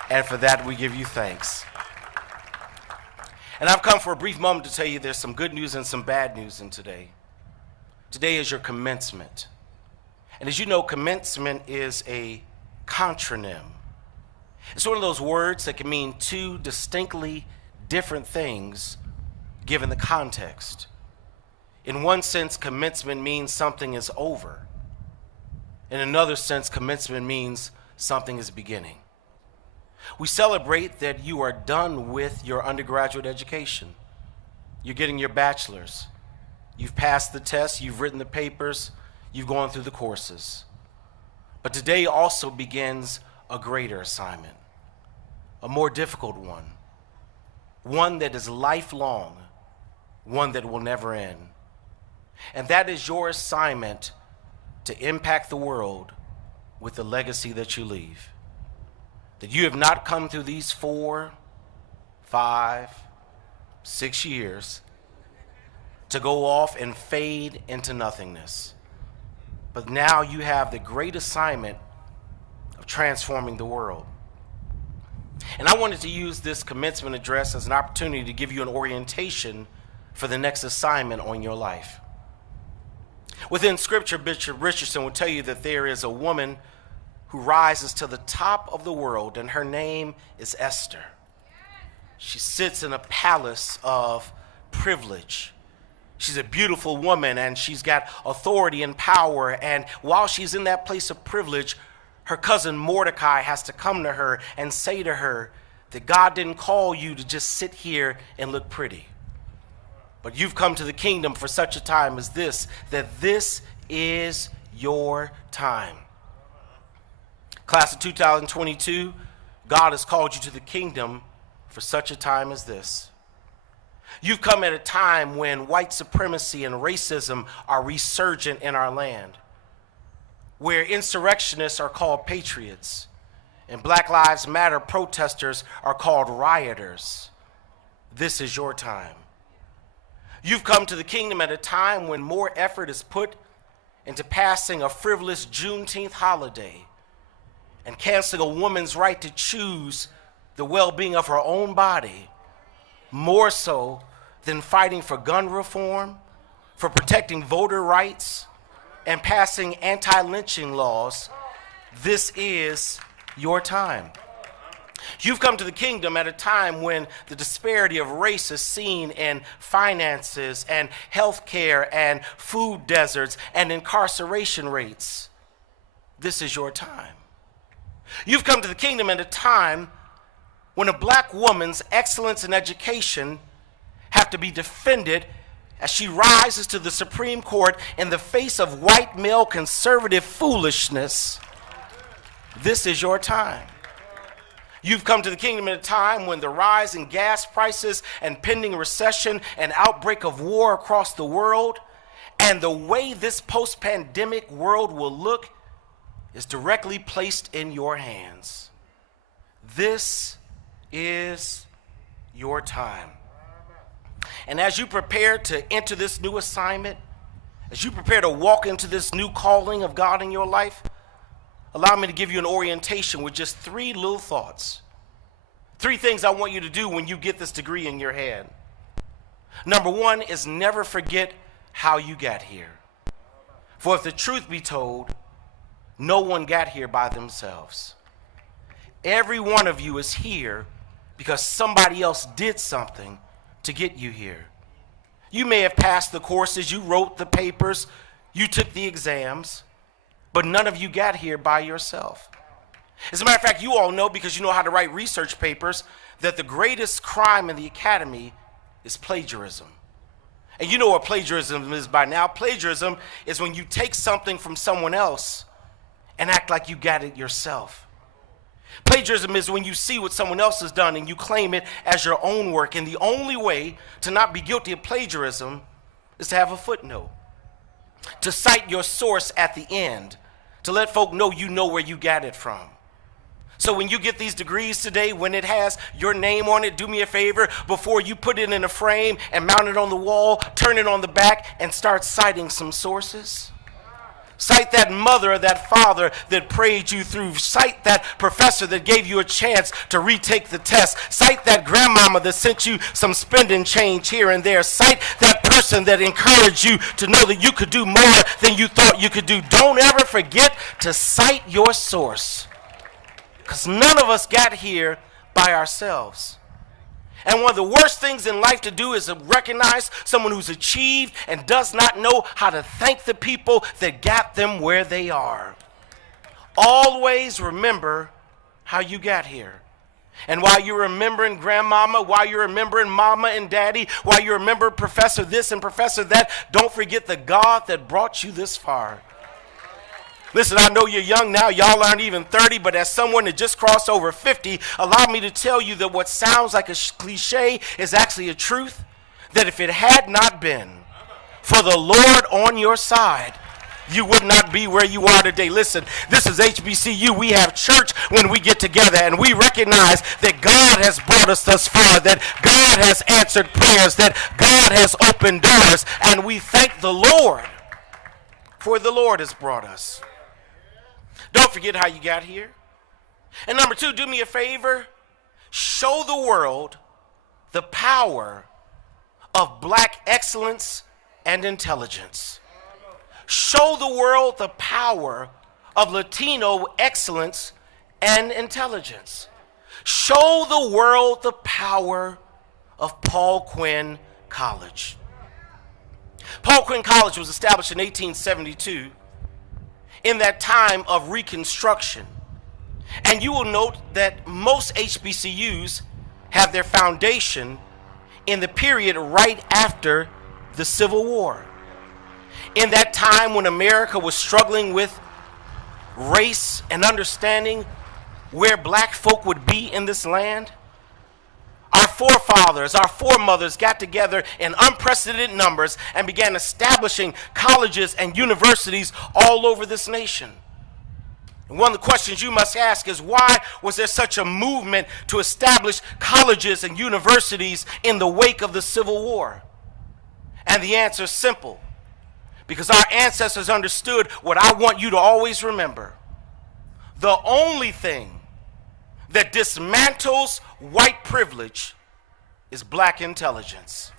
and for that we give you thanks. And I've come for a brief moment to tell you there's some good news and some bad news in today. Today is your commencement. And as you know, commencement is a contronym. It's one of those words that can mean two distinctly different things given the context. In one sense, commencement means something is over. In another sense, commencement means something is beginning. We celebrate that you are done with your undergraduate education. You're getting your bachelor's. You've passed the test, you've written the papers, you've gone through the courses. But today also begins a greater assignment, a more difficult one that is lifelong, one that will never end. And that is your assignment to impact the world with the legacy that you leave. That you have not come through these 4, 5, 6 years to go off and fade into nothingness. But now you have the great assignment of transforming the world. And I wanted to use this commencement address as an opportunity to give you an orientation for the next assignment on your life. Within Scripture, Bishop Richardson will tell you that there is a woman who rises to the top of the world, and her name is Esther. She sits in a palace of privilege. She's a beautiful woman, and she's got authority and power, and while she's in that place of privilege, her cousin Mordecai has to come to her and say to her that God didn't call you to just sit here and look pretty, but you've come to the kingdom for such a time as this, that this is your time. Class of 2022, God has called you to the kingdom for such a time as this. You've come at a time when white supremacy and racism are resurgent in our land, where insurrectionists are called patriots and Black Lives Matter protesters are called rioters. this is your time. You've come to the kingdom at a time when more effort is put into passing a frivolous Juneteenth holiday and canceling a woman's right to choose the well-being of her own body, more so than fighting for gun reform, for protecting voter rights, and passing anti-lynching laws. This is your time. You've come to the kingdom at a time when the disparity of race is seen in finances and health care and food deserts and incarceration rates. This is your time. You've come to the kingdom at a time when a black woman's excellence in education have to be defended as she rises to the Supreme Court in the face of white male conservative foolishness. This is your time. You've come to the kingdom at a time when the rise in gas prices and pending recession and outbreak of war across the world and the way this post-pandemic world will look is directly placed in your hands. This is your time. And as you prepare to enter this new assignment, as you prepare to walk into this new calling of God in your life, allow me to give you an orientation with just 3 little thoughts. 3 things I want you to do when you get this degree in your hand. Number 1 is never forget how you got here. For if the truth be told, no one got here by themselves. Every one of you is here because somebody else did something to get you here. You may have passed the courses, you wrote the papers, you took the exams, but none of you got here by yourself. As a matter of fact, you all know, because you know how to write research papers, that the greatest crime in the academy is plagiarism. And you know what plagiarism is by now. Plagiarism is when you take something from someone else and act like you got it yourself. Plagiarism is when you see what someone else has done and you claim it as your own work. And the only way to not be guilty of plagiarism is to have a footnote, to cite your source at the end, to let folk know you know where you got it from. So when you get these degrees today, when it has your name on it, do me a favor, before you put it in a frame and mount it on the wall, turn it on the back and start citing some sources. Cite that mother or that father that prayed you through. Cite that professor that gave you a chance to retake the test. Cite that grandmama that sent you some spending change here and there. Cite that person that encouraged you to know that you could do more than you thought you could do. Don't ever forget to cite your source, because none of us got here by ourselves. And one of the worst things in life to do is to recognize someone who's achieved and does not know how to thank the people that got them where they are. Always remember how you got here. And while you're remembering grandmama, while you're remembering mama and daddy, while you remember professor this and professor that, don't forget the God that brought you this far. Listen, I know you're young now, y'all aren't even 30, but as someone that just crossed over 50, allow me to tell you that what sounds like a cliche is actually a truth, that if it had not been for the Lord on your side, you would not be where you are today. Listen, this is HBCU. We have church when we get together, and we recognize that God has brought us thus far, that God has answered prayers, that God has opened doors, and we thank the Lord for the Lord has brought us. Don't forget how you got here. And number 2, do me a favor. Show the world the power of black excellence and intelligence. Show the world the power of Latino excellence and intelligence. Show the world the power of Paul Quinn College. Paul Quinn College was established in 1872. In that time of Reconstruction. And you will note that most HBCUs have their foundation in the period right after the Civil War. In that time when America was struggling with race and understanding where black folk would be in this land, our forefathers, our foremothers got together in unprecedented numbers and began establishing colleges and universities all over this nation. And one of the questions you must ask is, why was there such a movement to establish colleges and universities in the wake of the Civil War? And the answer is simple. Because our ancestors understood what I want you to always remember. The only thing that dismantles white privilege is black intelligence.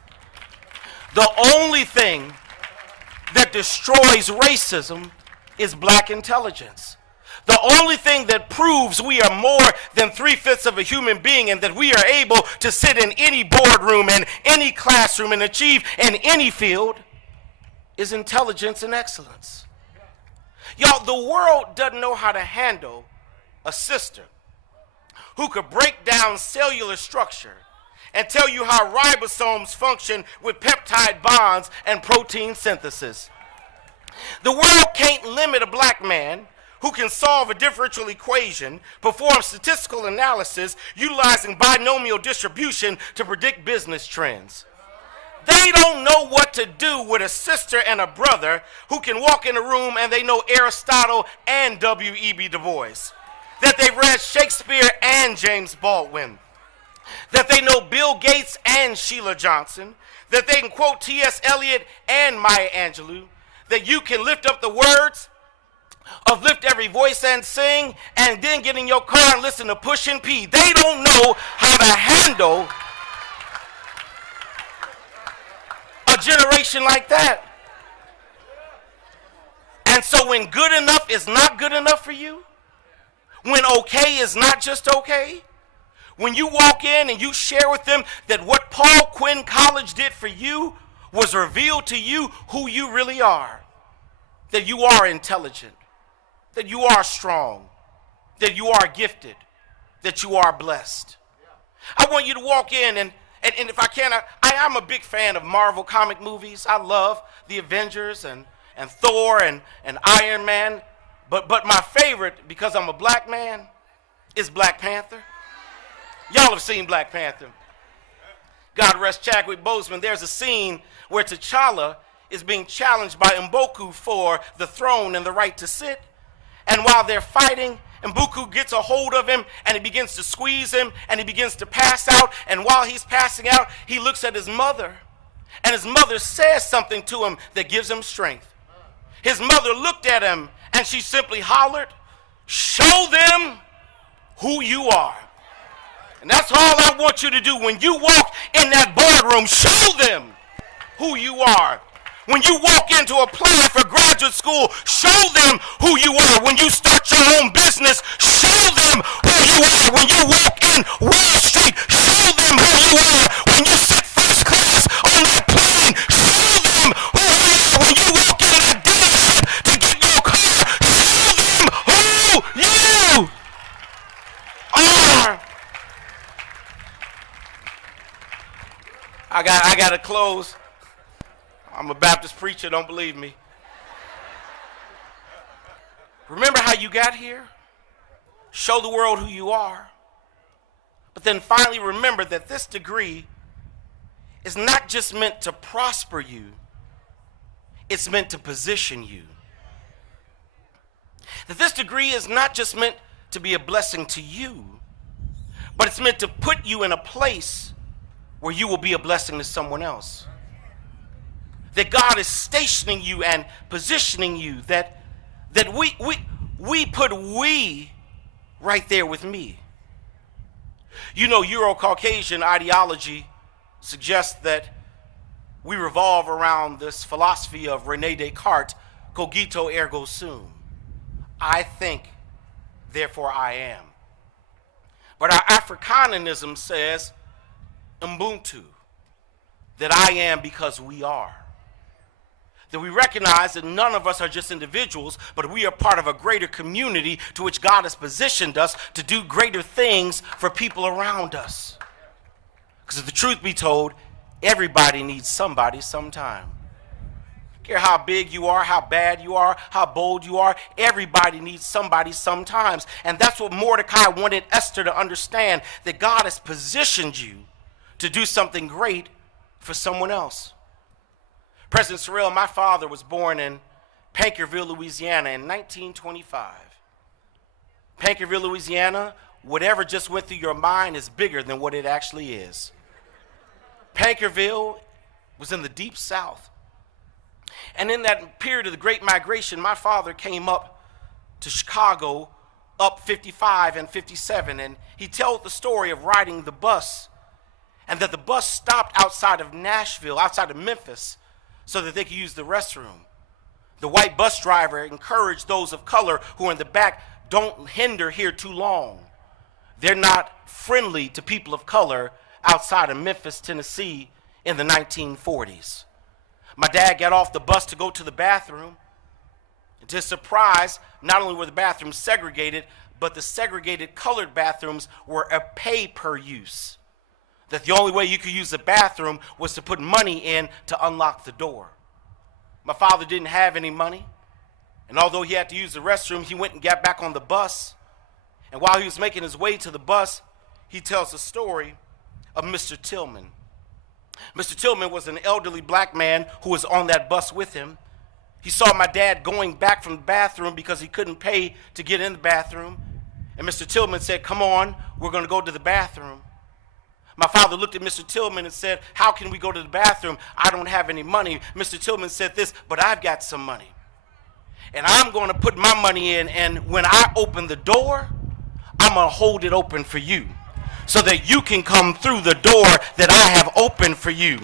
The only thing that destroys racism is black intelligence. The only thing that proves we are more than 3/5 of a human being and that we are able to sit in any boardroom and any classroom and achieve in any field is intelligence and excellence. Y'all, the world doesn't know how to handle a sister who could break down cellular structure and tell you how ribosomes function with peptide bonds and protein synthesis. The world can't limit a black man who can solve a differential equation, perform statistical analysis utilizing binomial distribution to predict business trends. They don't know what to do with a sister and a brother who can walk in a room and they know Aristotle and W.E.B. Du Bois, that they've read Shakespeare and James Baldwin, that they know Bill Gates and Sheila Johnson, that they can quote T.S. Eliot and Maya Angelou, that you can lift up the words of Lift Every Voice and Sing, and then get in your car and listen to Push and P. They don't know how to handle a generation like that. And so when good enough is not good enough for you, when okay is not just okay, when you walk in and you share with them that what Paul Quinn College did for you was revealed to you who you really are, that you are intelligent, that you are strong, that you are gifted, that you are blessed. I want you to walk in and if I can, I am a big fan of Marvel comic movies. I love the Avengers and Thor and Iron Man. But my favorite, because I'm a black man, is Black Panther. Y'all have seen Black Panther. God rest Chadwick Boseman. There's a scene where T'Challa is being challenged by M'Boku for the throne and the right to sit. And while they're fighting, M'Boku gets a hold of him and he begins to squeeze him and he begins to pass out. And while he's passing out, he looks at his mother. And his mother says something to him that gives him strength. His mother looked at him and she simply hollered, "Show them who you are." And that's all I want you to do. When you walk in that boardroom, show them who you are. When you walk in to apply for graduate school, show them who you are. When you start your own business, show them who you are. When you walk in Wall Street, show them who you are. When you sit first class on that plane, show them who you are. When you walk in that dealership to get your car, show them who you are. I got to close. I'm a Baptist preacher, don't believe me. Remember how you got here? Show the world who you are. But then finally remember that this degree is not just meant to prosper you, it's meant to position you. That this degree is not just meant to be a blessing to you, but it's meant to put you in a place where you will be a blessing to someone else. That God is stationing you and positioning you, that we put we right there with me. You know, Euro-Caucasian ideology suggests that we revolve around this philosophy of René Descartes, cogito ergo sum. I think, therefore I am. But our Afrikanism says Ubuntu, that I am because we are. That we recognize that none of us are just individuals, but we are part of a greater community to which God has positioned us to do greater things for people around us. Because if the truth be told, everybody needs somebody sometime. I don't care how big you are, how bad you are, how bold you are, everybody needs somebody sometimes. And that's what Mordecai wanted Esther to understand, that God has positioned you to do something great for someone else. President Sorrell, my father was born in Pankerville, Louisiana in 1925. Pankerville, Louisiana, whatever just went through your mind is bigger than what it actually is. Pankerville was in the deep South. And in that period of the Great Migration, my father came up to Chicago, up 55 and 57, and he told the story of riding the bus, and that the bus stopped outside of Nashville, outside of Memphis, so that they could use the restroom. The white bus driver encouraged those of color who are in the back, don't hinder here too long. They're not friendly to people of color outside of Memphis, Tennessee in the 1940s. My dad got off the bus to go to the bathroom. And to his surprise, not only were the bathrooms segregated, but the segregated colored bathrooms were a pay per use. That the only way you could use the bathroom was to put money in to unlock the door. My father didn't have any money, and although he had to use the restroom, he went and got back on the bus. And while he was making his way to the bus, he tells the story of Mr. Tillman. Mr. Tillman was an elderly black man who was on that bus with him. He saw my dad going back from the bathroom because he couldn't pay to get in the bathroom. And Mr. Tillman said, come on, we're going to go to the bathroom. My father looked at Mr. Tillman and said, how can we go to the bathroom? I don't have any money. Mr. Tillman said this, but I've got some money. And I'm going to put my money in, and when I open the door, I'm going to hold it open for you so that you can come through the door that I have opened for you.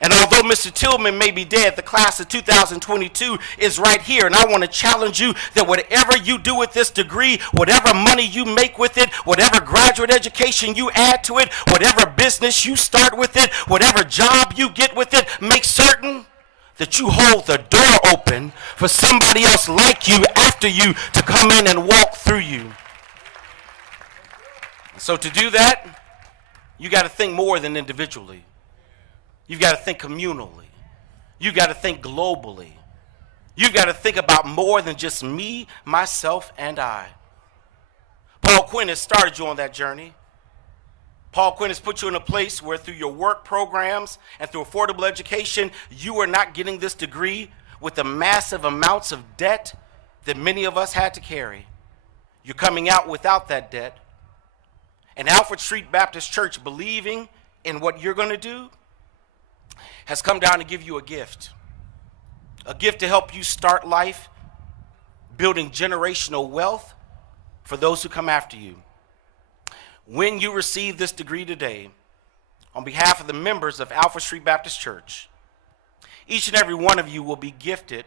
And although Mr. Tillman may be dead, the class of 2022 is right here. And I want to challenge you that whatever you do with this degree, whatever money you make with it, whatever graduate education you add to it, whatever business you start with it, whatever job you get with it, make certain that you hold the door open for somebody else like you after you to come in and walk through you. So to do that, you got to think more than individually. You've got to think communally. You've got to think globally. You've got to think about more than just me, myself, and I. Paul Quinn has started you on that journey. Paul Quinn has put you in a place where through your work programs and through affordable education, you are not getting this degree with the massive amounts of debt that many of us had to carry. You're coming out without that debt. And Alfred Street Baptist Church, believing in what you're going to do, has come down to give you a gift to help you start life building generational wealth for those who come after you. When you receive this degree today, on behalf of the members of Alfred Street Baptist Church, each and every one of you will be gifted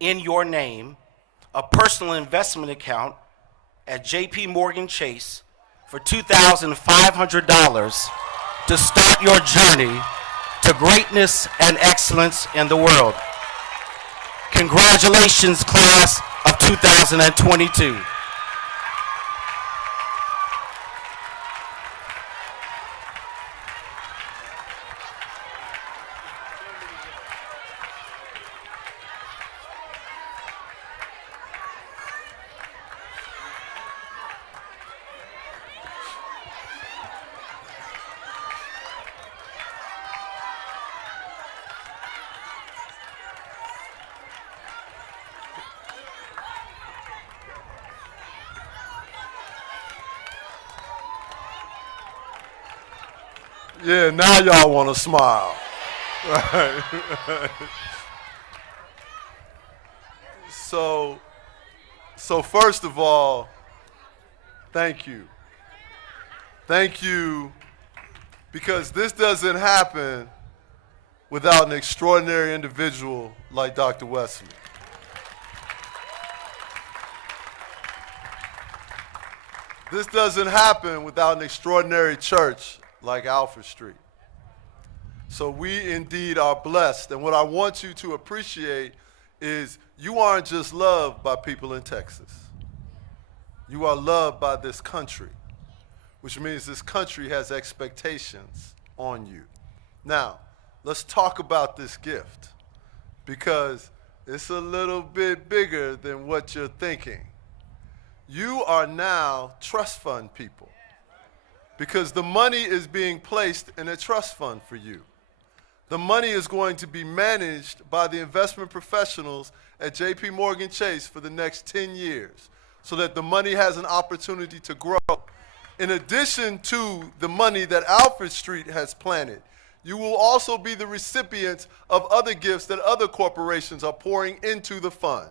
in your name a personal investment account at J.P. Morgan Chase for $2,500 to start your journey to greatness and excellence in the world. Congratulations, class of 2022. Yeah, now y'all want to smile. Right. So first of all, thank you. Thank you, because this doesn't happen without an extraordinary individual like Dr. Wesley. This doesn't happen without an extraordinary church like Alfred Street. So we indeed are blessed. And what I want you to appreciate is you aren't just loved by people in Texas. You are loved by this country, which means this country has expectations on you. Now, let's talk about this gift, because it's a little bit bigger than what you're thinking. You are now trust fund people, because the money is being placed in a trust fund for you. The money is going to be managed by the investment professionals at J.P. Morgan Chase for the next 10 years. so that the money has an opportunity to grow. In addition to the money that Alfred Street has planted, you will also be the recipients of other gifts that other corporations are pouring into the fund.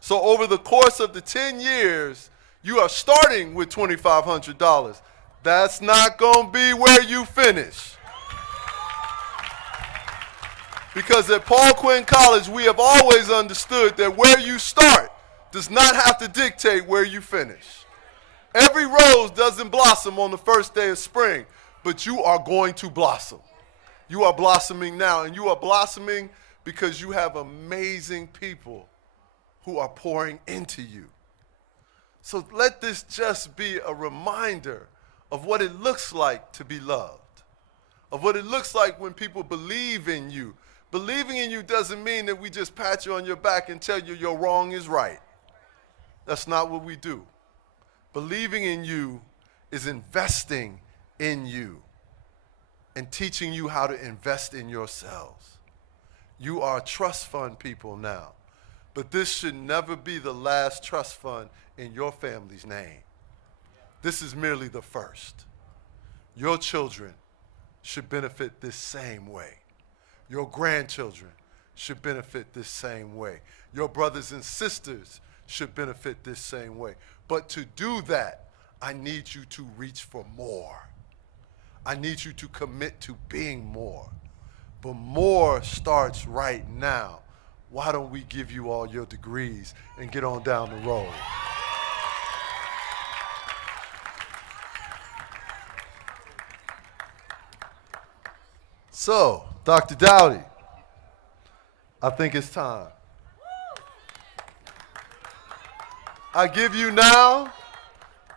So over the course of the 10 years, you are starting with $2,500. That's not going to be where you finish. Because at Paul Quinn College, we have always understood that where you start does not have to dictate where you finish. Every rose doesn't blossom on the first day of spring, but you are going to blossom. You are blossoming now, and you are blossoming because you have amazing people who are pouring into you. So let this just be a reminder of what it looks like to be loved, of what it looks like when people believe in you. Believing in you doesn't mean that we just pat you on your back and tell you your wrong is right. That's not what we do. Believing in you is investing in you and teaching you how to invest in yourselves. You are trust fund people now, but this should never be the last trust fund in your family's name. This is merely the first. Your children should benefit this same way. Your grandchildren should benefit this same way. Your brothers and sisters should benefit this same way. But to do that, I need you to reach for more. I need you to commit to being more. But more starts right now. Why don't we give you all your degrees and get on down the road? So, Dr. Dowdy, I think it's time. I give you now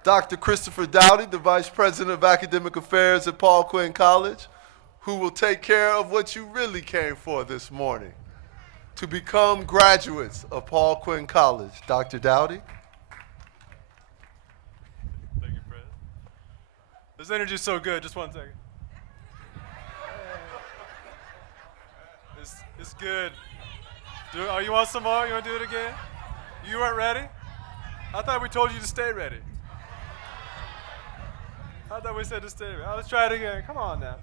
Dr. Christopher Dowdy, the Vice President of Academic Affairs at Paul Quinn College, who will take care of what you really came for this morning, to become graduates of Paul Quinn College. Dr. Dowdy. Thank you, Fred. This energy is so good. Just one second. It's good. Oh, you want some more? You want to do it again? You weren't ready? I thought we told you to stay ready. I thought we said to stay ready. Let's try it again. Come on now.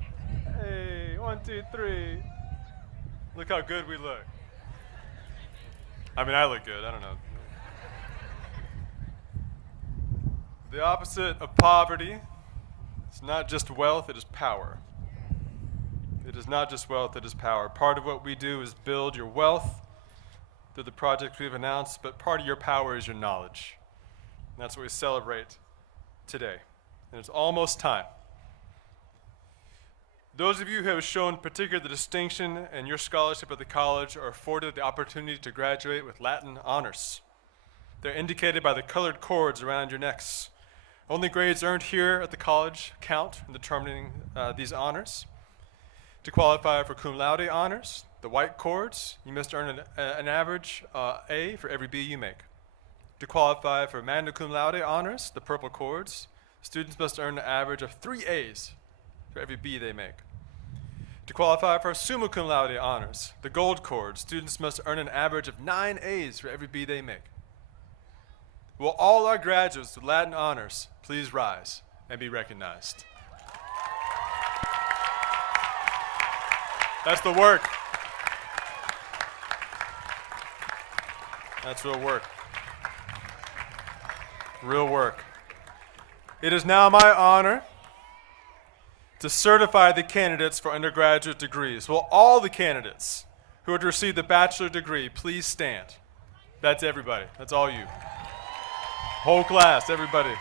Hey, 1, 2, 3. Look how good we look. I mean, I look good. I don't know. The opposite of poverty is not just wealth, it is power. It is not just wealth, it is power. Part of what we do is build your wealth through the projects we've announced, but part of your power is your knowledge. And that's what we celebrate today. And it's almost time. Those of you who have shown particular distinction in your scholarship at the college are afforded the opportunity to graduate with Latin honors. They're indicated by the colored cords around your necks. Only grades earned here at the college count in determining these honors. To qualify for cum laude honors, the white cords, you must earn an average A for every B you make. To qualify for magna cum laude honors, the purple cords, students must earn an average of 3 A's for every B they make. To qualify for summa cum laude honors, the gold cords, students must earn an average of 9 A's for every B they make. Will all our graduates with Latin honors please rise and be recognized? That's the work. That's real work. Real work. It is now my honor to certify the candidates for undergraduate degrees. Will all the candidates who are to receive the bachelor degree please stand? That's everybody. That's all you. Whole class, everybody.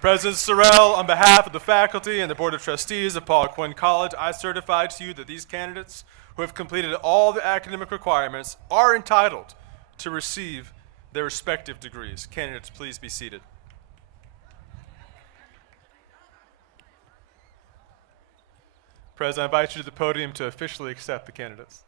President Sorrell, on behalf of the faculty and the Board of Trustees of Paul Quinn College, I certify to you that these candidates who have completed all the academic requirements are entitled to receive their respective degrees. Candidates, please be seated. President, I invite you to the podium to officially accept the candidates.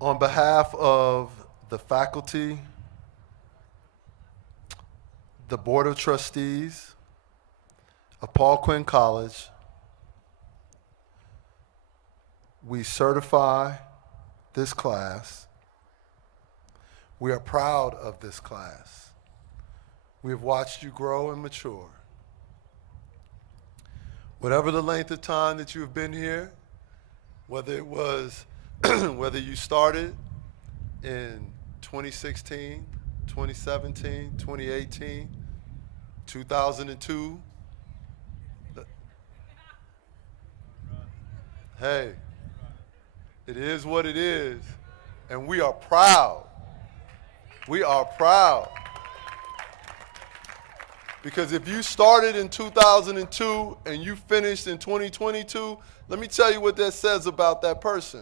On behalf of the faculty, the Board of Trustees of Paul Quinn College, we certify this class. We are proud of this class. We have watched you grow and mature. Whatever the length of time that you have been here, whether it was, whether you started in 2016, 2017, 2018, 2002, hey, it is what it is, and we are proud. We are proud. Because if you started in 2002 and you finished in 2022, let me tell you what that says about that person.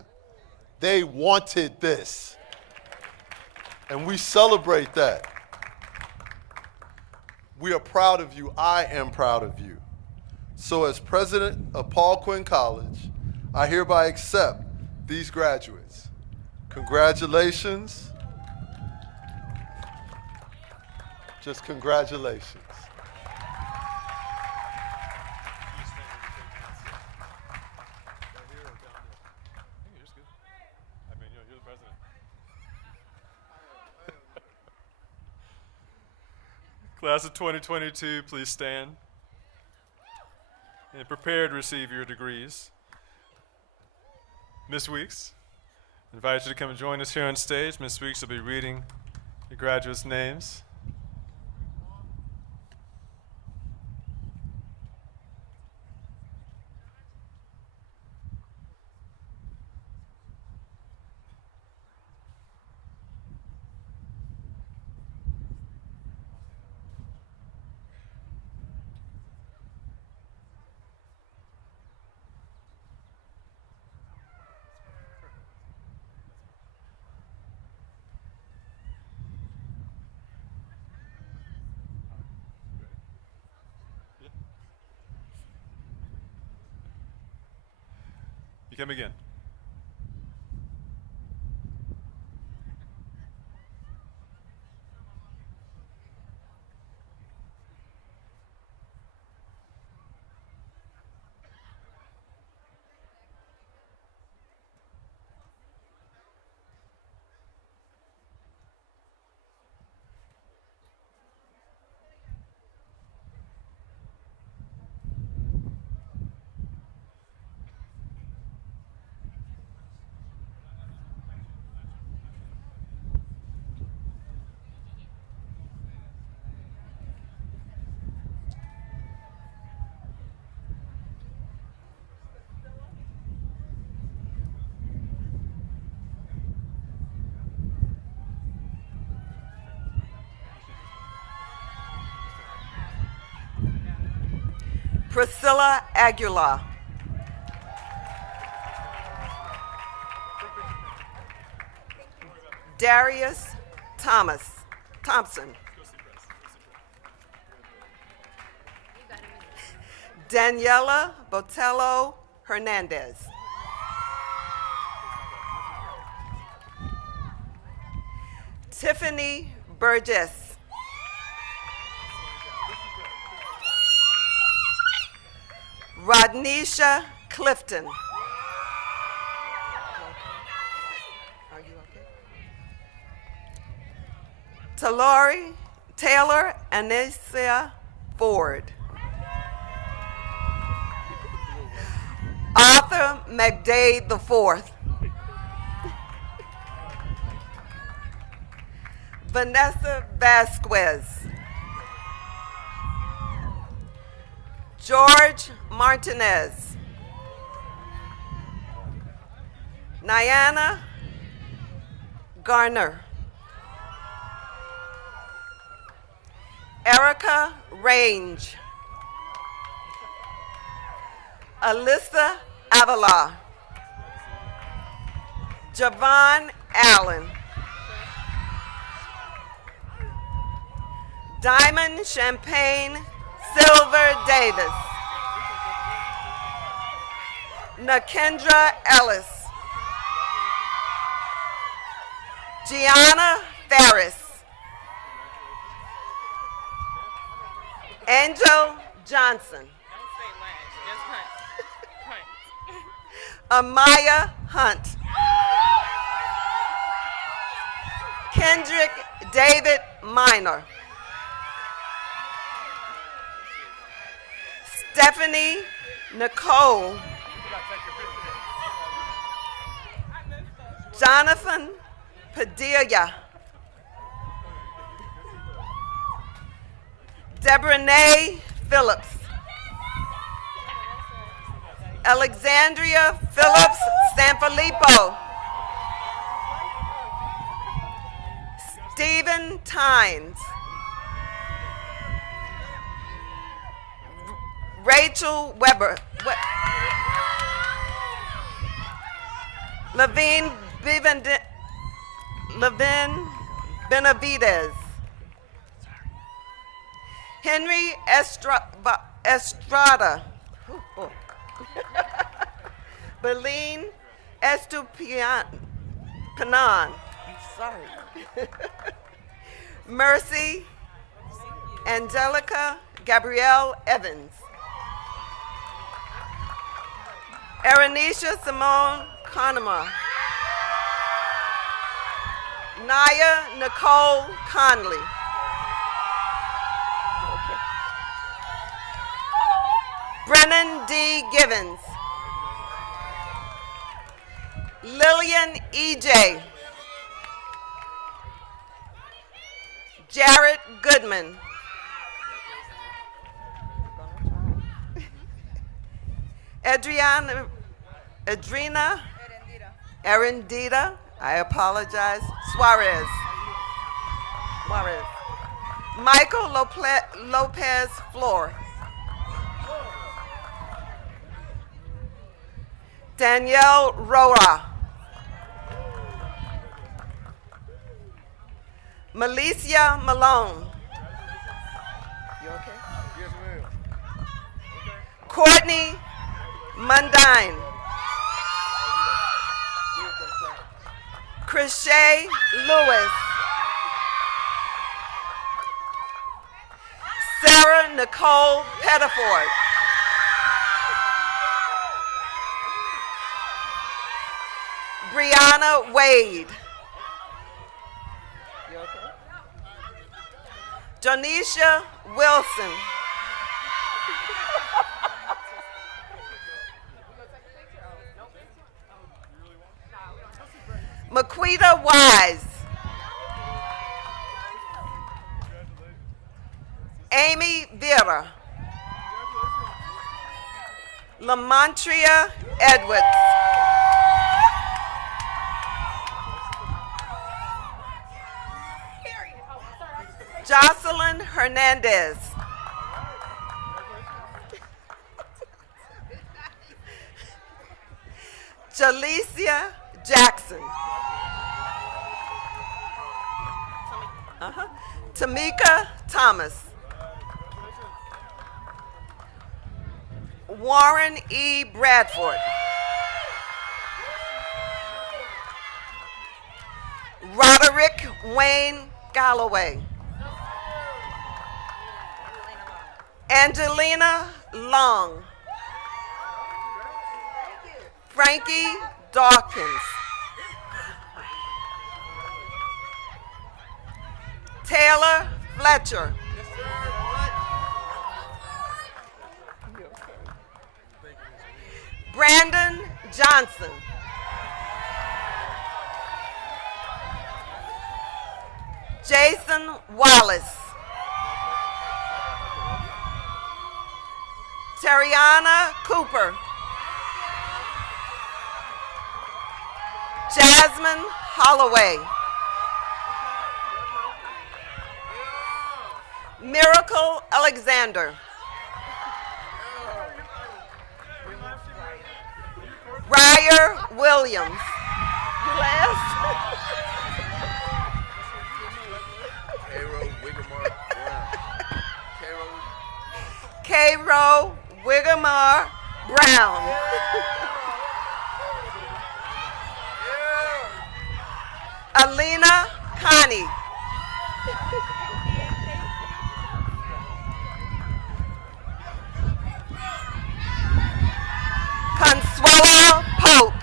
They wanted this. And we celebrate that. We are proud of you. I am proud of you. So as president of Paul Quinn College, I hereby accept these graduates. Congratulations. Just congratulations. Class of 2022, please stand. And prepare to receive your degrees. Ms. Weeks, I invite you to come and join us here on stage. Ms. Weeks will be reading your graduates' names. You can begin. Priscilla Aguilar. Darius Thompson. Daniela Botello Hernandez. Tiffany Burgess. Rodnisha Clifton. Are you okay? Talori Taylor Anasia Ford. Arthur McDade IV. Vanessa Vasquez. George Martinez. Nyana Garner. Erica Range. Alyssa Avila. Javon Allen. Diamond Champagne Silver Davis. Nakendra Ellis. Gianna Ferris. Angel Johnson. Amaya Hunt. Kendrick David Minor. Stephanie Nicole. Jonathan Padilla. Deborah Nay Phillips. Alexandria Phillips Sanfilippo. Stephen Tynes. Rachel Weber. Levine Benavides. Henry Estrada. Beline Estupinan. Sorry. Mercy Angelica Gabrielle Evans. Aranisha Simone Conema. Naya Nicole Conley. Brennan D. Givens. Lillian E.J. Jarrett Goodman. Adrina Arendita, I apologize, Suarez. Michael Lopez Flor. Danielle Roa. Malicia Malone. You okay? Yes, ma'am. Courtney Mundine. Krishay Lewis. Sarah Nicole Pettiford. Brianna Wade. You okay? Jonisha Wilson. Maquita Wise. Amy Vera. Lamontria Edwards. Jocelyn Hernandez. Jalicia Jackson. Tamika Thomas. Warren E. Bradford. Roderick Wayne Galloway. Angelina Long. Frankie Dawkins. Taylor Fletcher. Brandon Johnson. Jason Wallace. Terriana Cooper. Jasmine Holloway. Miracle Alexander. Ryer Williams. You last? Cairo Wigamar Brown. Alina Connie. Consuelo Polk.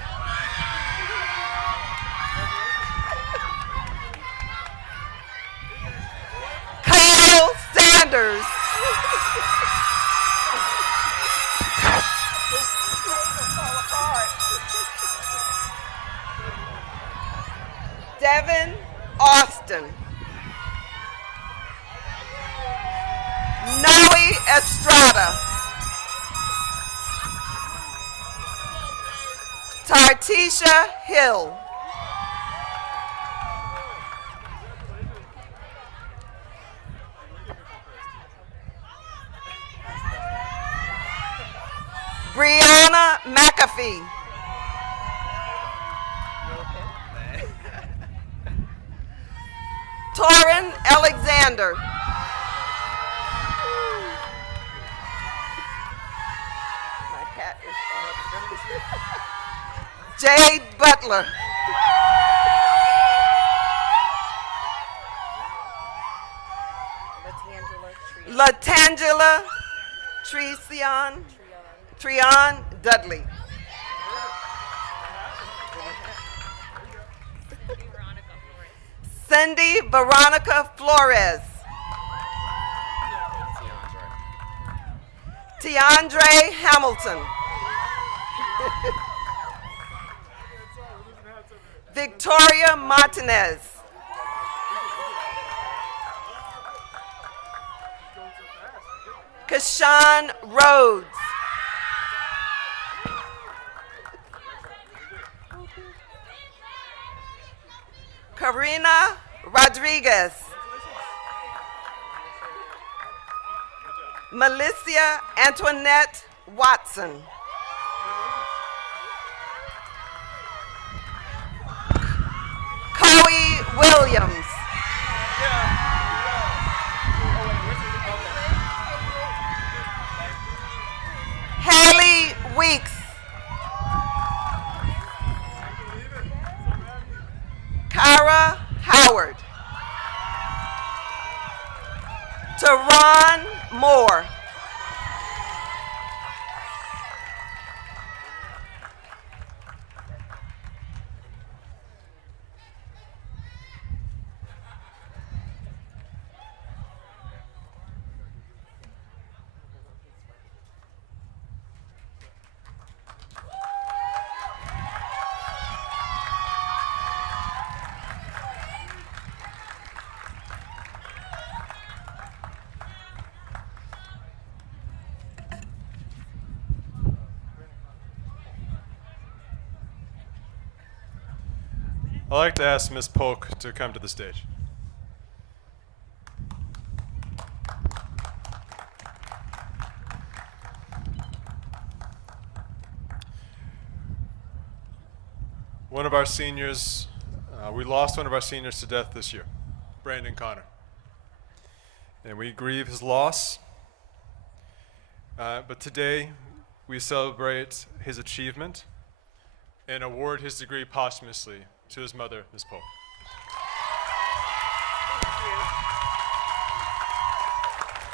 Kyle Sanders. Devin Austin. Noe Estrada. Tartisha Hill. Brianna McAfee. Torrin Alexander. My cat is Jade Butler. Latangela Treon Dudley. Cindy Veronica Flores. Tiandre Hamilton. Victoria Martinez. Kashawn Rhodes. Karina Rodriguez. Melissa Antoinette Watson. Coe Williams. Haley Weeks. Kara Howard. Teron Moore. I'd like to ask Ms. Polk to come to the stage. One of our seniors, we lost one of our seniors to death this year, Brandon Connor. And we grieve his loss, but today we celebrate his achievement and award his degree posthumously to his mother, Ms. Polk.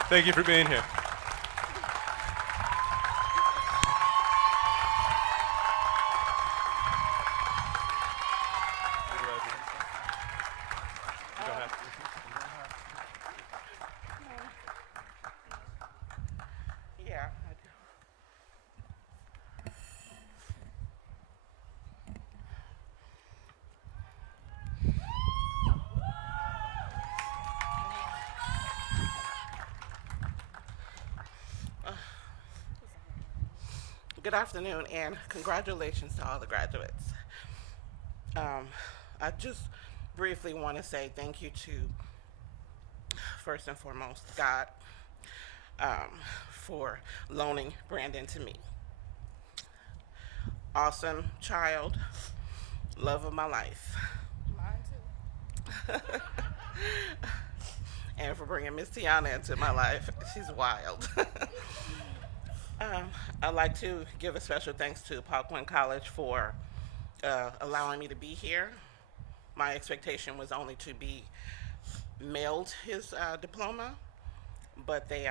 Thank you for being here. You don't have to. Yeah, I do. Good afternoon, and congratulations to all the graduates. I just briefly want to say thank you to, first and foremost, God, for loaning Brandon to me. Awesome child, love of my life. Mine too. And for bringing Miss Tiana into my life. She's wild. I'd like to give a special thanks to Quinn College for allowing me to be here. my expectation was only to be mailed his diploma, but they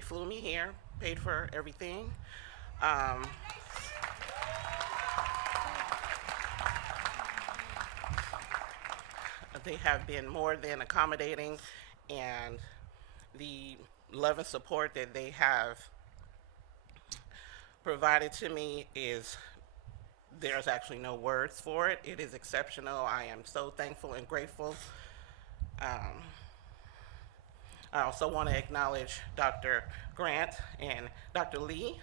flew me here, paid for everything. They have been more than accommodating, and the love and support that they have provided to me there's actually no words for it. It is exceptional. I am so thankful and grateful. I also want to acknowledge Dr. Grant and Dr. Lee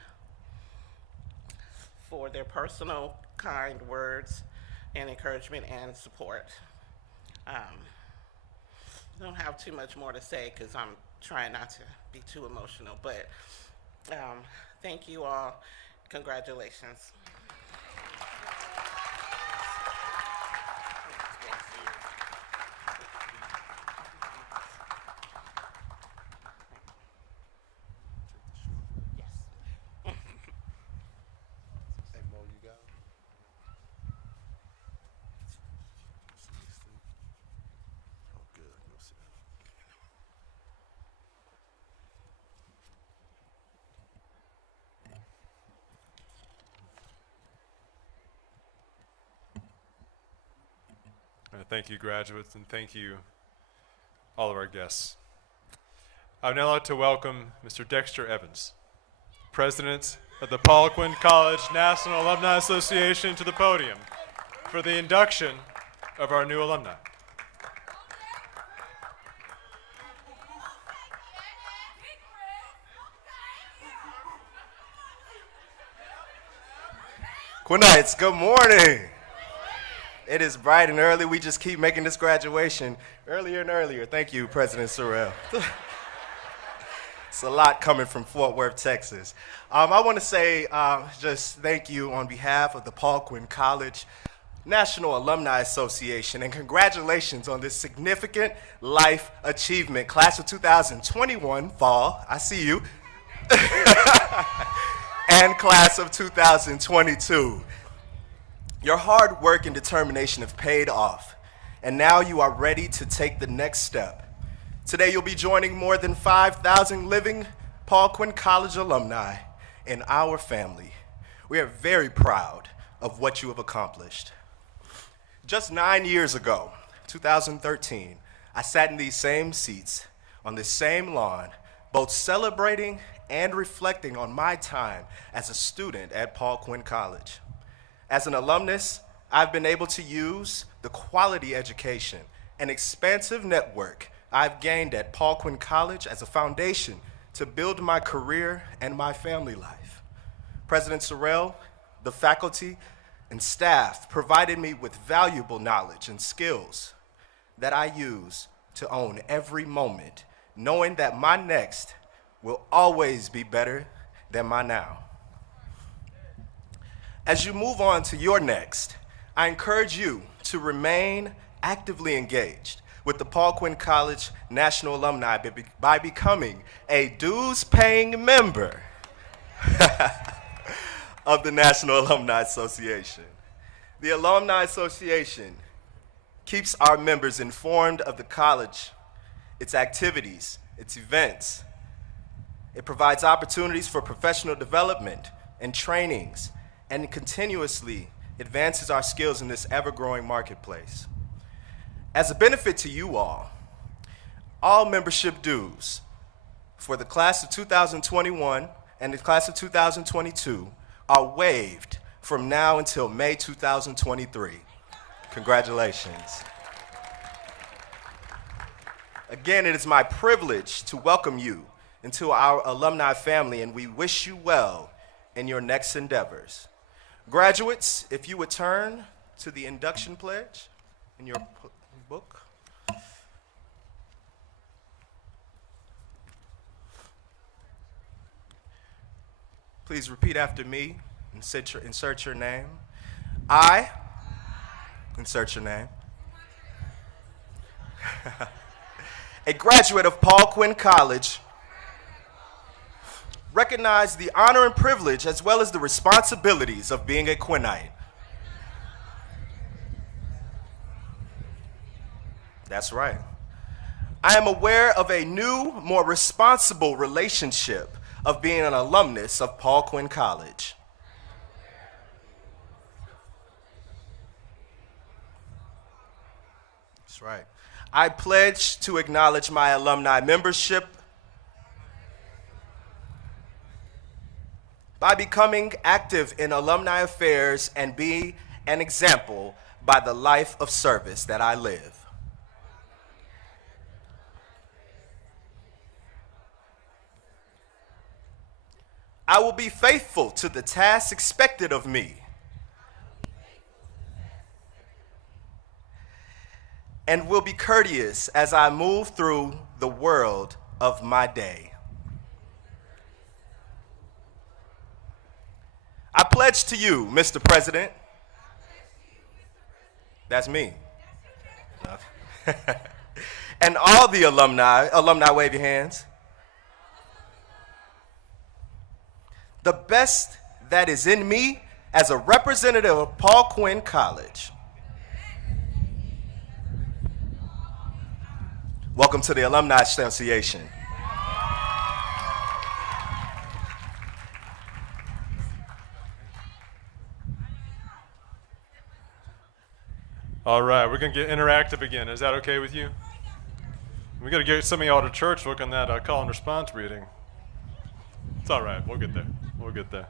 for their personal, kind words and encouragement and support. I don't have too much more to say because I'm trying not to be too emotional, but thank you all. Congratulations. Thank you, graduates, and thank you, all of our guests. I would now like to welcome Mr. Dexter Evans, President of the Paul Quinn College National Alumni Association, to the podium for the induction of our new alumni. Quinnites, good morning. It is bright and early. We just keep making this graduation earlier and earlier. Thank you, President Sorrell. It's a lot coming from Fort Worth, Texas. I want to say just thank you on behalf of the Paul Quinn College National Alumni Association, and congratulations on this significant life achievement. Class of 2021, fall, I see you, and class of 2022. Your hard work and determination have paid off, and now you are ready to take the next step. Today you'll be joining more than 5,000 living Paul Quinn College alumni in our family. We are very proud of what you have accomplished. Just 9 years ago, 2013, I sat in these same seats on this same lawn, both celebrating and reflecting on my time as a student at Paul Quinn College. As an alumnus, I've been able to use the quality education and expansive network I've gained at Paul Quinn College as a foundation to build my career and my family life. President Sorrell, the faculty, and staff provided me with valuable knowledge and skills that I use to own every moment, knowing that my next will always be better than my now. As you move on to your next, I encourage you to remain actively engaged with the Paul Quinn College National Alumni by becoming a dues-paying member of the National Alumni Association. The Alumni Association keeps our members informed of the college, its activities, its events. It provides opportunities for professional development and trainings, and continuously advances our skills in this ever-growing marketplace. As a benefit to you all membership dues for the class of 2021 and the class of 2022 are waived from now until May 2023. Congratulations. Again, it is my privilege to welcome you into our alumni family, and we wish you well in your next endeavors. Graduates, if you would turn to the Induction Pledge in your book. Please repeat after me and insert your name. I, insert your name. A graduate of Paul Quinn College, recognize the honor and privilege as well as the responsibilities of being a Quinnite. That's right. I am aware of a new, more responsible relationship of being an alumnus of Paul Quinn College. That's right. I pledge to acknowledge my alumni membership by becoming active in alumni affairs and be an example by the life of service that I live. I will be faithful to the tasks expected of me and will be courteous as I move through the world of my day. I pledge to you, Mr. President. That's me. And all the alumni wave your hands. The best that is in me as a representative of Paul Quinn College. Welcome to the Alumni Association. All right, we're going to get interactive again. Is that okay with you? We got to get some of y'all to church looking at that call and response reading. It's all right. We'll get there. We'll get there.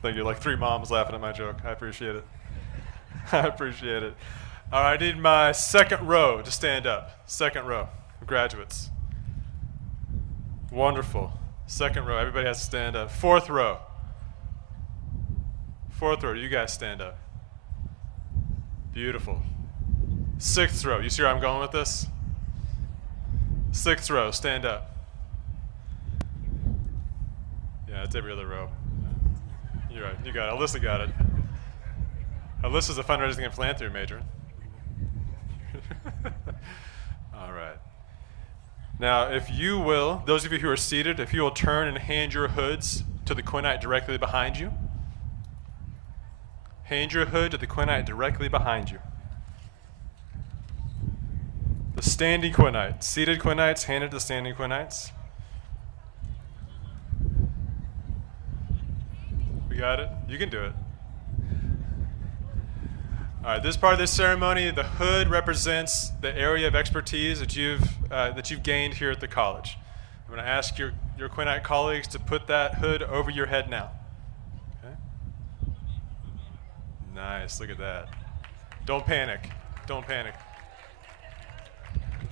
Thank you. Like 3 moms laughing at my joke. I appreciate it. I appreciate it. All right, I need my second row to stand up. Second row, graduates. Wonderful. Second row, everybody has to stand up. Fourth row. Fourth row, you guys stand up. Beautiful. Sixth row, you see where I'm going with this? Sixth row, stand up. Yeah, it's every other row. You're right, you got it. Alyssa got it. Alyssa's a fundraising and philanthropy major. All right. Now, if you will, those of you who are seated, if you will turn and hand your hoods to the Quinnite directly behind you. Hand your hood to the Quinnite directly behind you. The standing Quinnites. Seated Quinnites, hand it to the standing Quinnites. We got it? You can do it. All right, this part of this ceremony, the hood represents the area of expertise that you've gained here at the college. I'm going to ask your Quinnite colleagues to put that hood over your head now. Okay? Nice, look at that. Don't panic. Don't panic.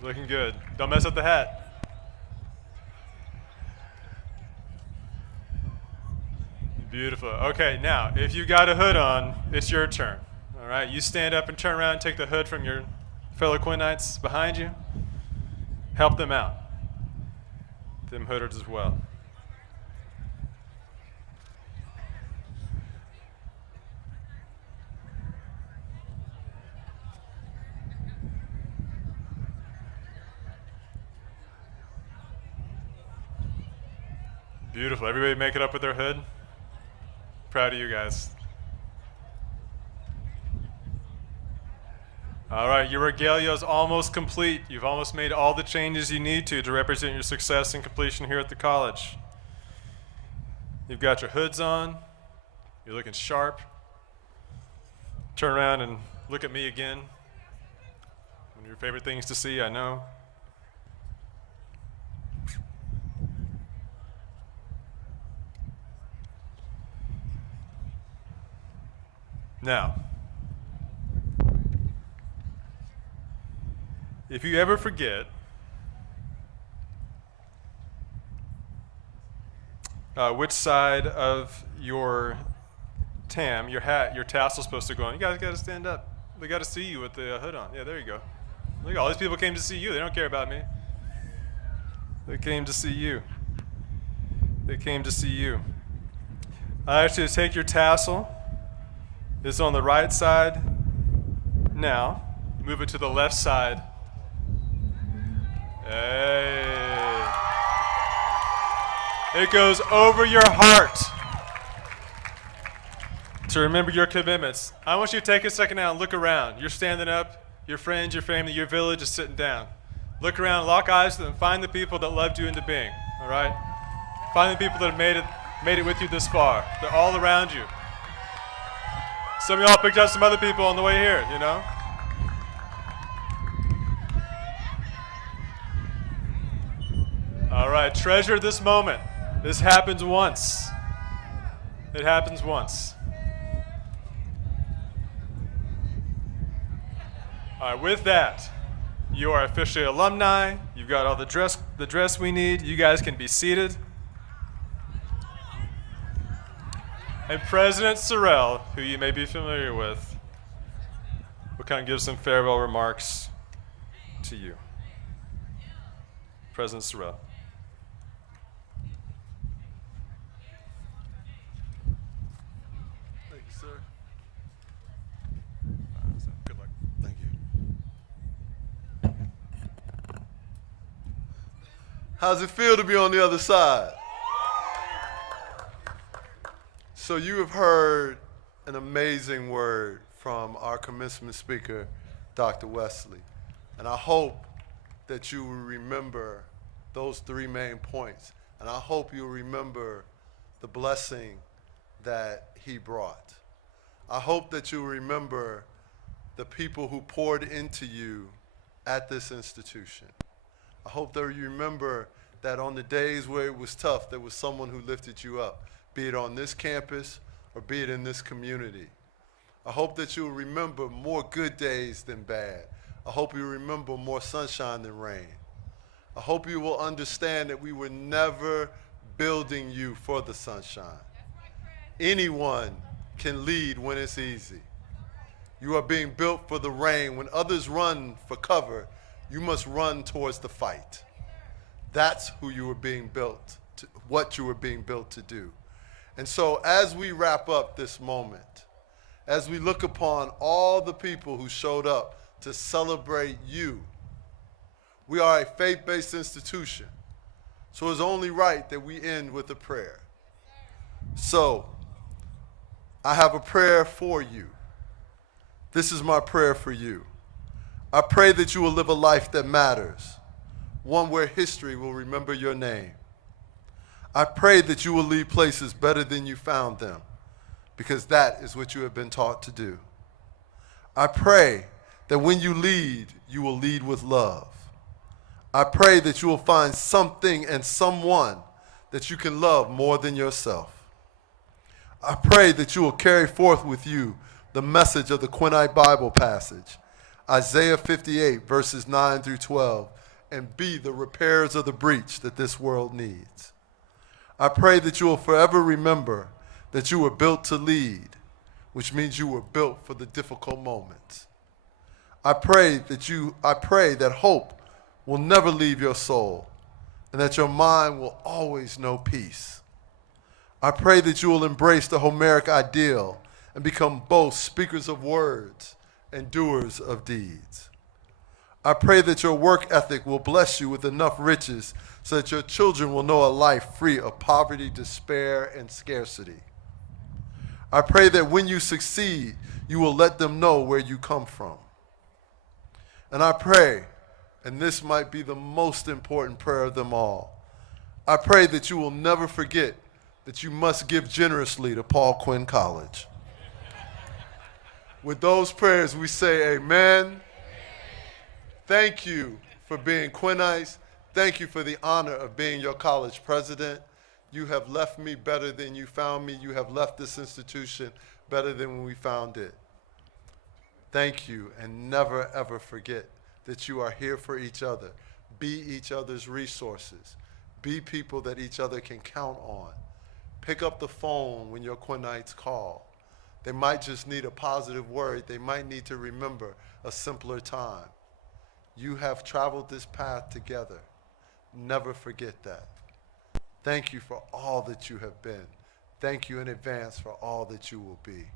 Looking good. Don't mess up the hat. Beautiful. Okay, now, if you got a hood on, it's your turn. All right, you stand up and turn around and take the hood from your fellow Quinnites behind you. Help them out. Them hooders as well. Beautiful. Everybody make it up with their hood? Proud of you guys. All right, your regalia is almost complete. You've almost made all the changes you need to represent your success and completion here at the college. You've got your hoods on. You're looking sharp. Turn around and look at me again. One of your favorite things to see, I know. Now, if you ever forget which side of your tam, your hat, your tassel's supposed to go on, you guys got to stand up. They got to see you with the hood on. Yeah, there you go. Look, all these people came to see you. They don't care about me. They came to see you. They came to see you. I ask you to take your tassel. It's on the right side now. Move it to the left side. Hey. It goes over your heart to remember your commitments. I want you to take a second now and look around. You're standing up. your friends, your family, your village is sitting down. Look around, lock eyes with them, find the people that loved you into being, all right? Find the people that have made it with you this far. They're all around you. Some of y'all picked up some other people on the way here, you know? All right, treasure this moment. This happens once. It happens once. All right, with that, you are officially alumni. You've got all the dress we need. You guys can be seated. And President Sorrell, who you may be familiar with, will kind of give some farewell remarks to you. President Sorrell. Thank you, sir. Good luck. Thank you. How's it feel to be on the other side? So you have heard an amazing word from our commencement speaker, Dr. Wesley. And I hope that you will remember those 3 main points. And I hope you'll remember the blessing that he brought. I hope that you'll remember the people who poured into you at this institution. I hope that you remember that on the days where it was tough, there was someone who lifted you up, be it on this campus or be it in this community. I hope that you'll remember more good days than bad. I hope you remember more sunshine than rain. I hope you will understand that we were never building you for the sunshine. Anyone can lead when it's easy. You are being built for the rain. When others run for cover, you must run towards the fight. That's who you were being built to, what you were being built to do. And so as we wrap up this moment, as we look upon all the people who showed up to celebrate you, we are a faith-based institution. So it's only right that we end with a prayer. So I have a prayer for you. This is my prayer for you. I pray that you will live a life that matters, one where history will remember your name. I pray that you will leave places better than you found them, because that is what you have been taught to do. I pray that when you lead, you will lead with love. I pray that you will find something and someone that you can love more than yourself. I pray that you will carry forth with you the message of the Quinnite Bible passage, Isaiah 58, verses 9 through 12, and be the repairers of the breach that this world needs. I pray that you will forever remember that you were built to lead, which means you were built for the difficult moments. I pray that hope will never leave your soul, and that your mind will always know peace. I pray that you will embrace the Homeric ideal and become both speakers of words and doers of deeds. I pray that your work ethic will bless you with enough riches so that your children will know a life free of poverty, despair, and scarcity. I pray that when you succeed, you will let them know where you come from. And I pray, and this might be the most important prayer of them all, I pray that you will never forget that you must give generously to Paul Quinn College. With those prayers, we say amen. Thank you for being Quinnites. Thank you for the honor of being your college president. You have left me better than you found me. You have left this institution better than when we found it. Thank you, and never ever forget that you are here for each other. Be each other's resources. Be people that each other can count on. Pick up the phone when your Quinnites call. They might just need a positive word. They might need to remember a simpler time. You have traveled this path together. Never forget that. Thank you for all that you have been. Thank you in advance for all that you will be.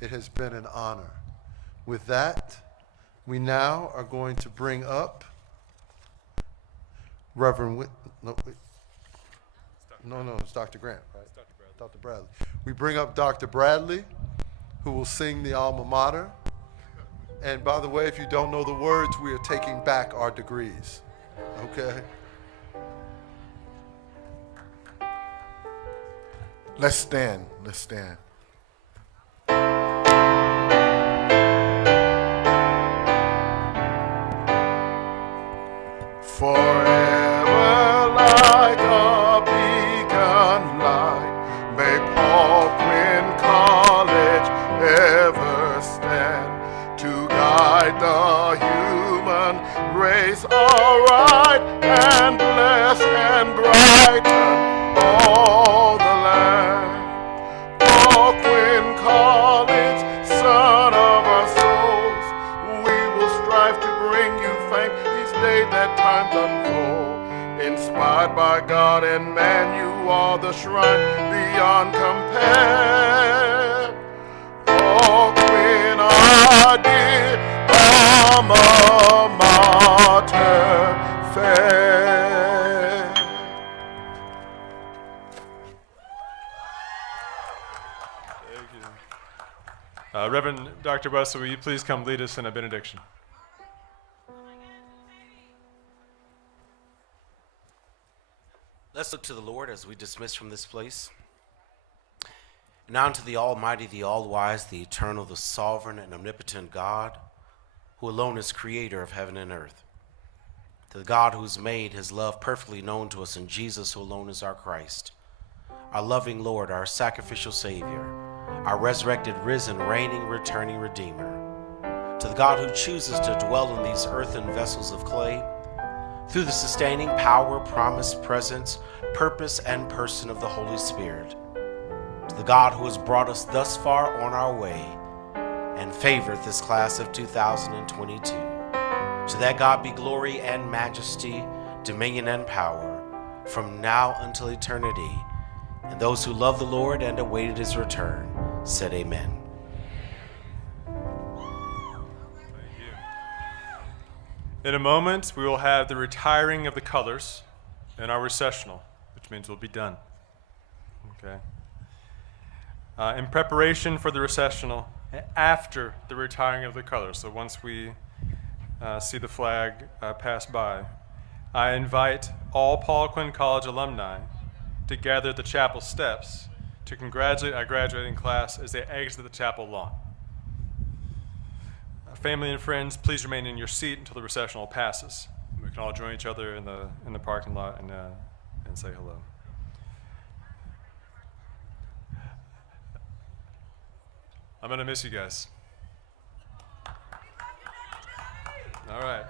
It has been an honor. With that, we now are going to bring up Reverend it's Dr. Grant, right? Dr. Bradley. We bring up Dr. Bradley, who will sing the alma mater. And by the way, if you don't know the words, we are taking back our degrees. Okay? Let's stand. Let's stand. Forever like a beacon light, may Paul Quinn College ever stand to guide the human race aright and bless and brighten all the land. Paul Quinn College, son of our souls, we will strive to bring you fame each day that times unfold. Inspired by God and man, you are the shrine beyond compare. Paul Quinn, our dear alma mater fair. Thank you. Reverend Dr. Wesley, will you please come lead us in a benediction? Let's look to the Lord as we dismiss from this place. Now unto the Almighty, the All-Wise, the Eternal, the Sovereign and Omnipotent God, who alone is creator of heaven and earth. To the God who's made his love perfectly known to us in Jesus, who alone is our Christ, our loving Lord, our sacrificial Savior, our resurrected, risen, reigning, returning Redeemer. To the God who chooses to dwell in these earthen vessels of clay, through the sustaining power, promise, presence, purpose, and person of the Holy Spirit. To the God who has brought us thus far on our way and favored this class of 2022. To that God be glory and majesty, dominion and power, from now until eternity. And those who love the Lord and awaited his return said amen. In a moment, we will have the retiring of the colors in our recessional, which means we'll be done. Okay. In preparation for the recessional, after the retiring of the colors, so once we see the flag pass by, I invite all Paul Quinn College alumni to gather at the chapel steps to congratulate our graduating class as they exit the chapel lawn. Family and friends, please remain in your seat until the recessional passes. We can all join each other in the parking lot and say hello. I'm gonna miss you guys. All right.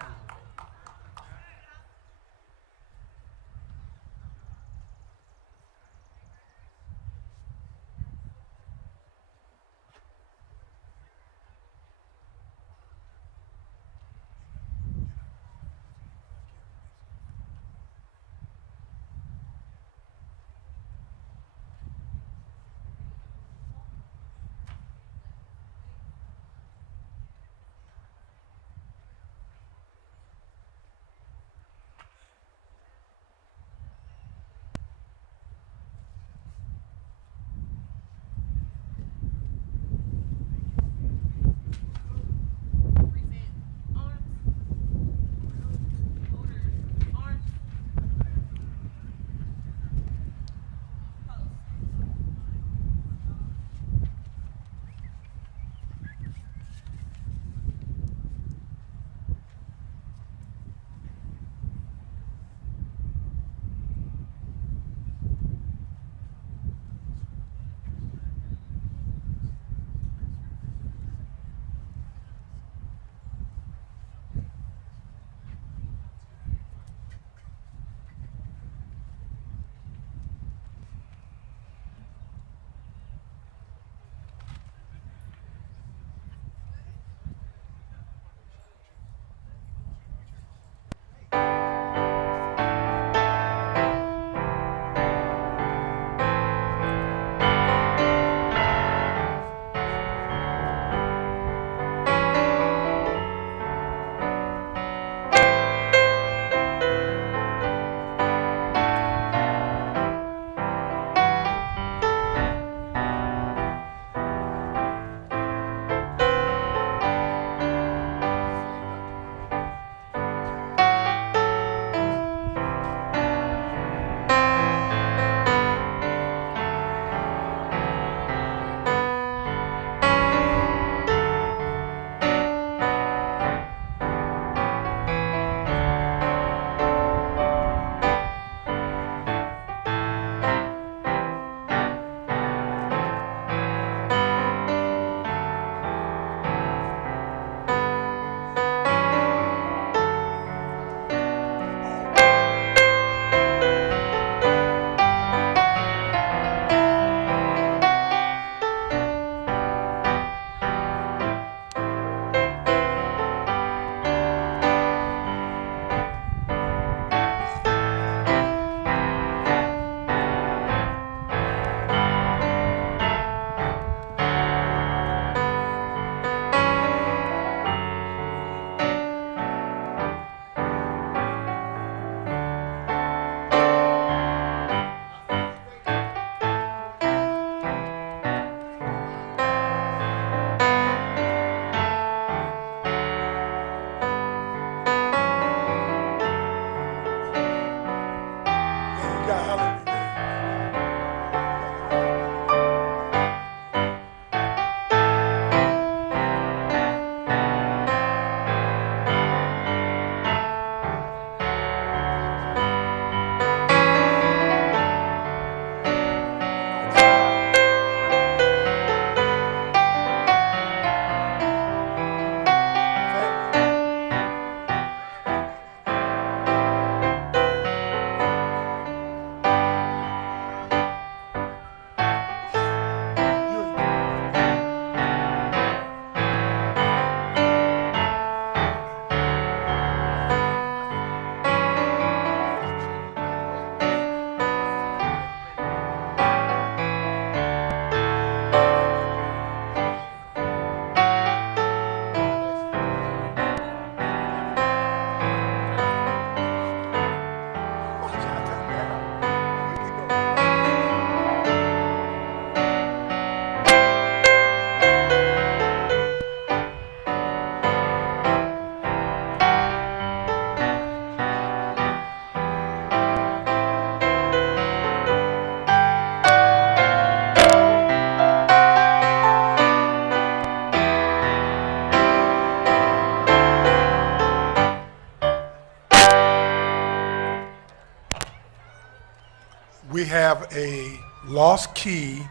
we have a lost key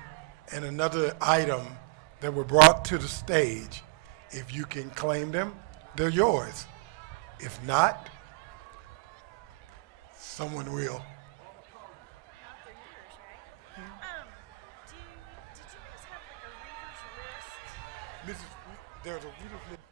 and another item that were brought to the stage. If you can claim them, they're yours. If not, someone will. Mrs. There's a reader's list.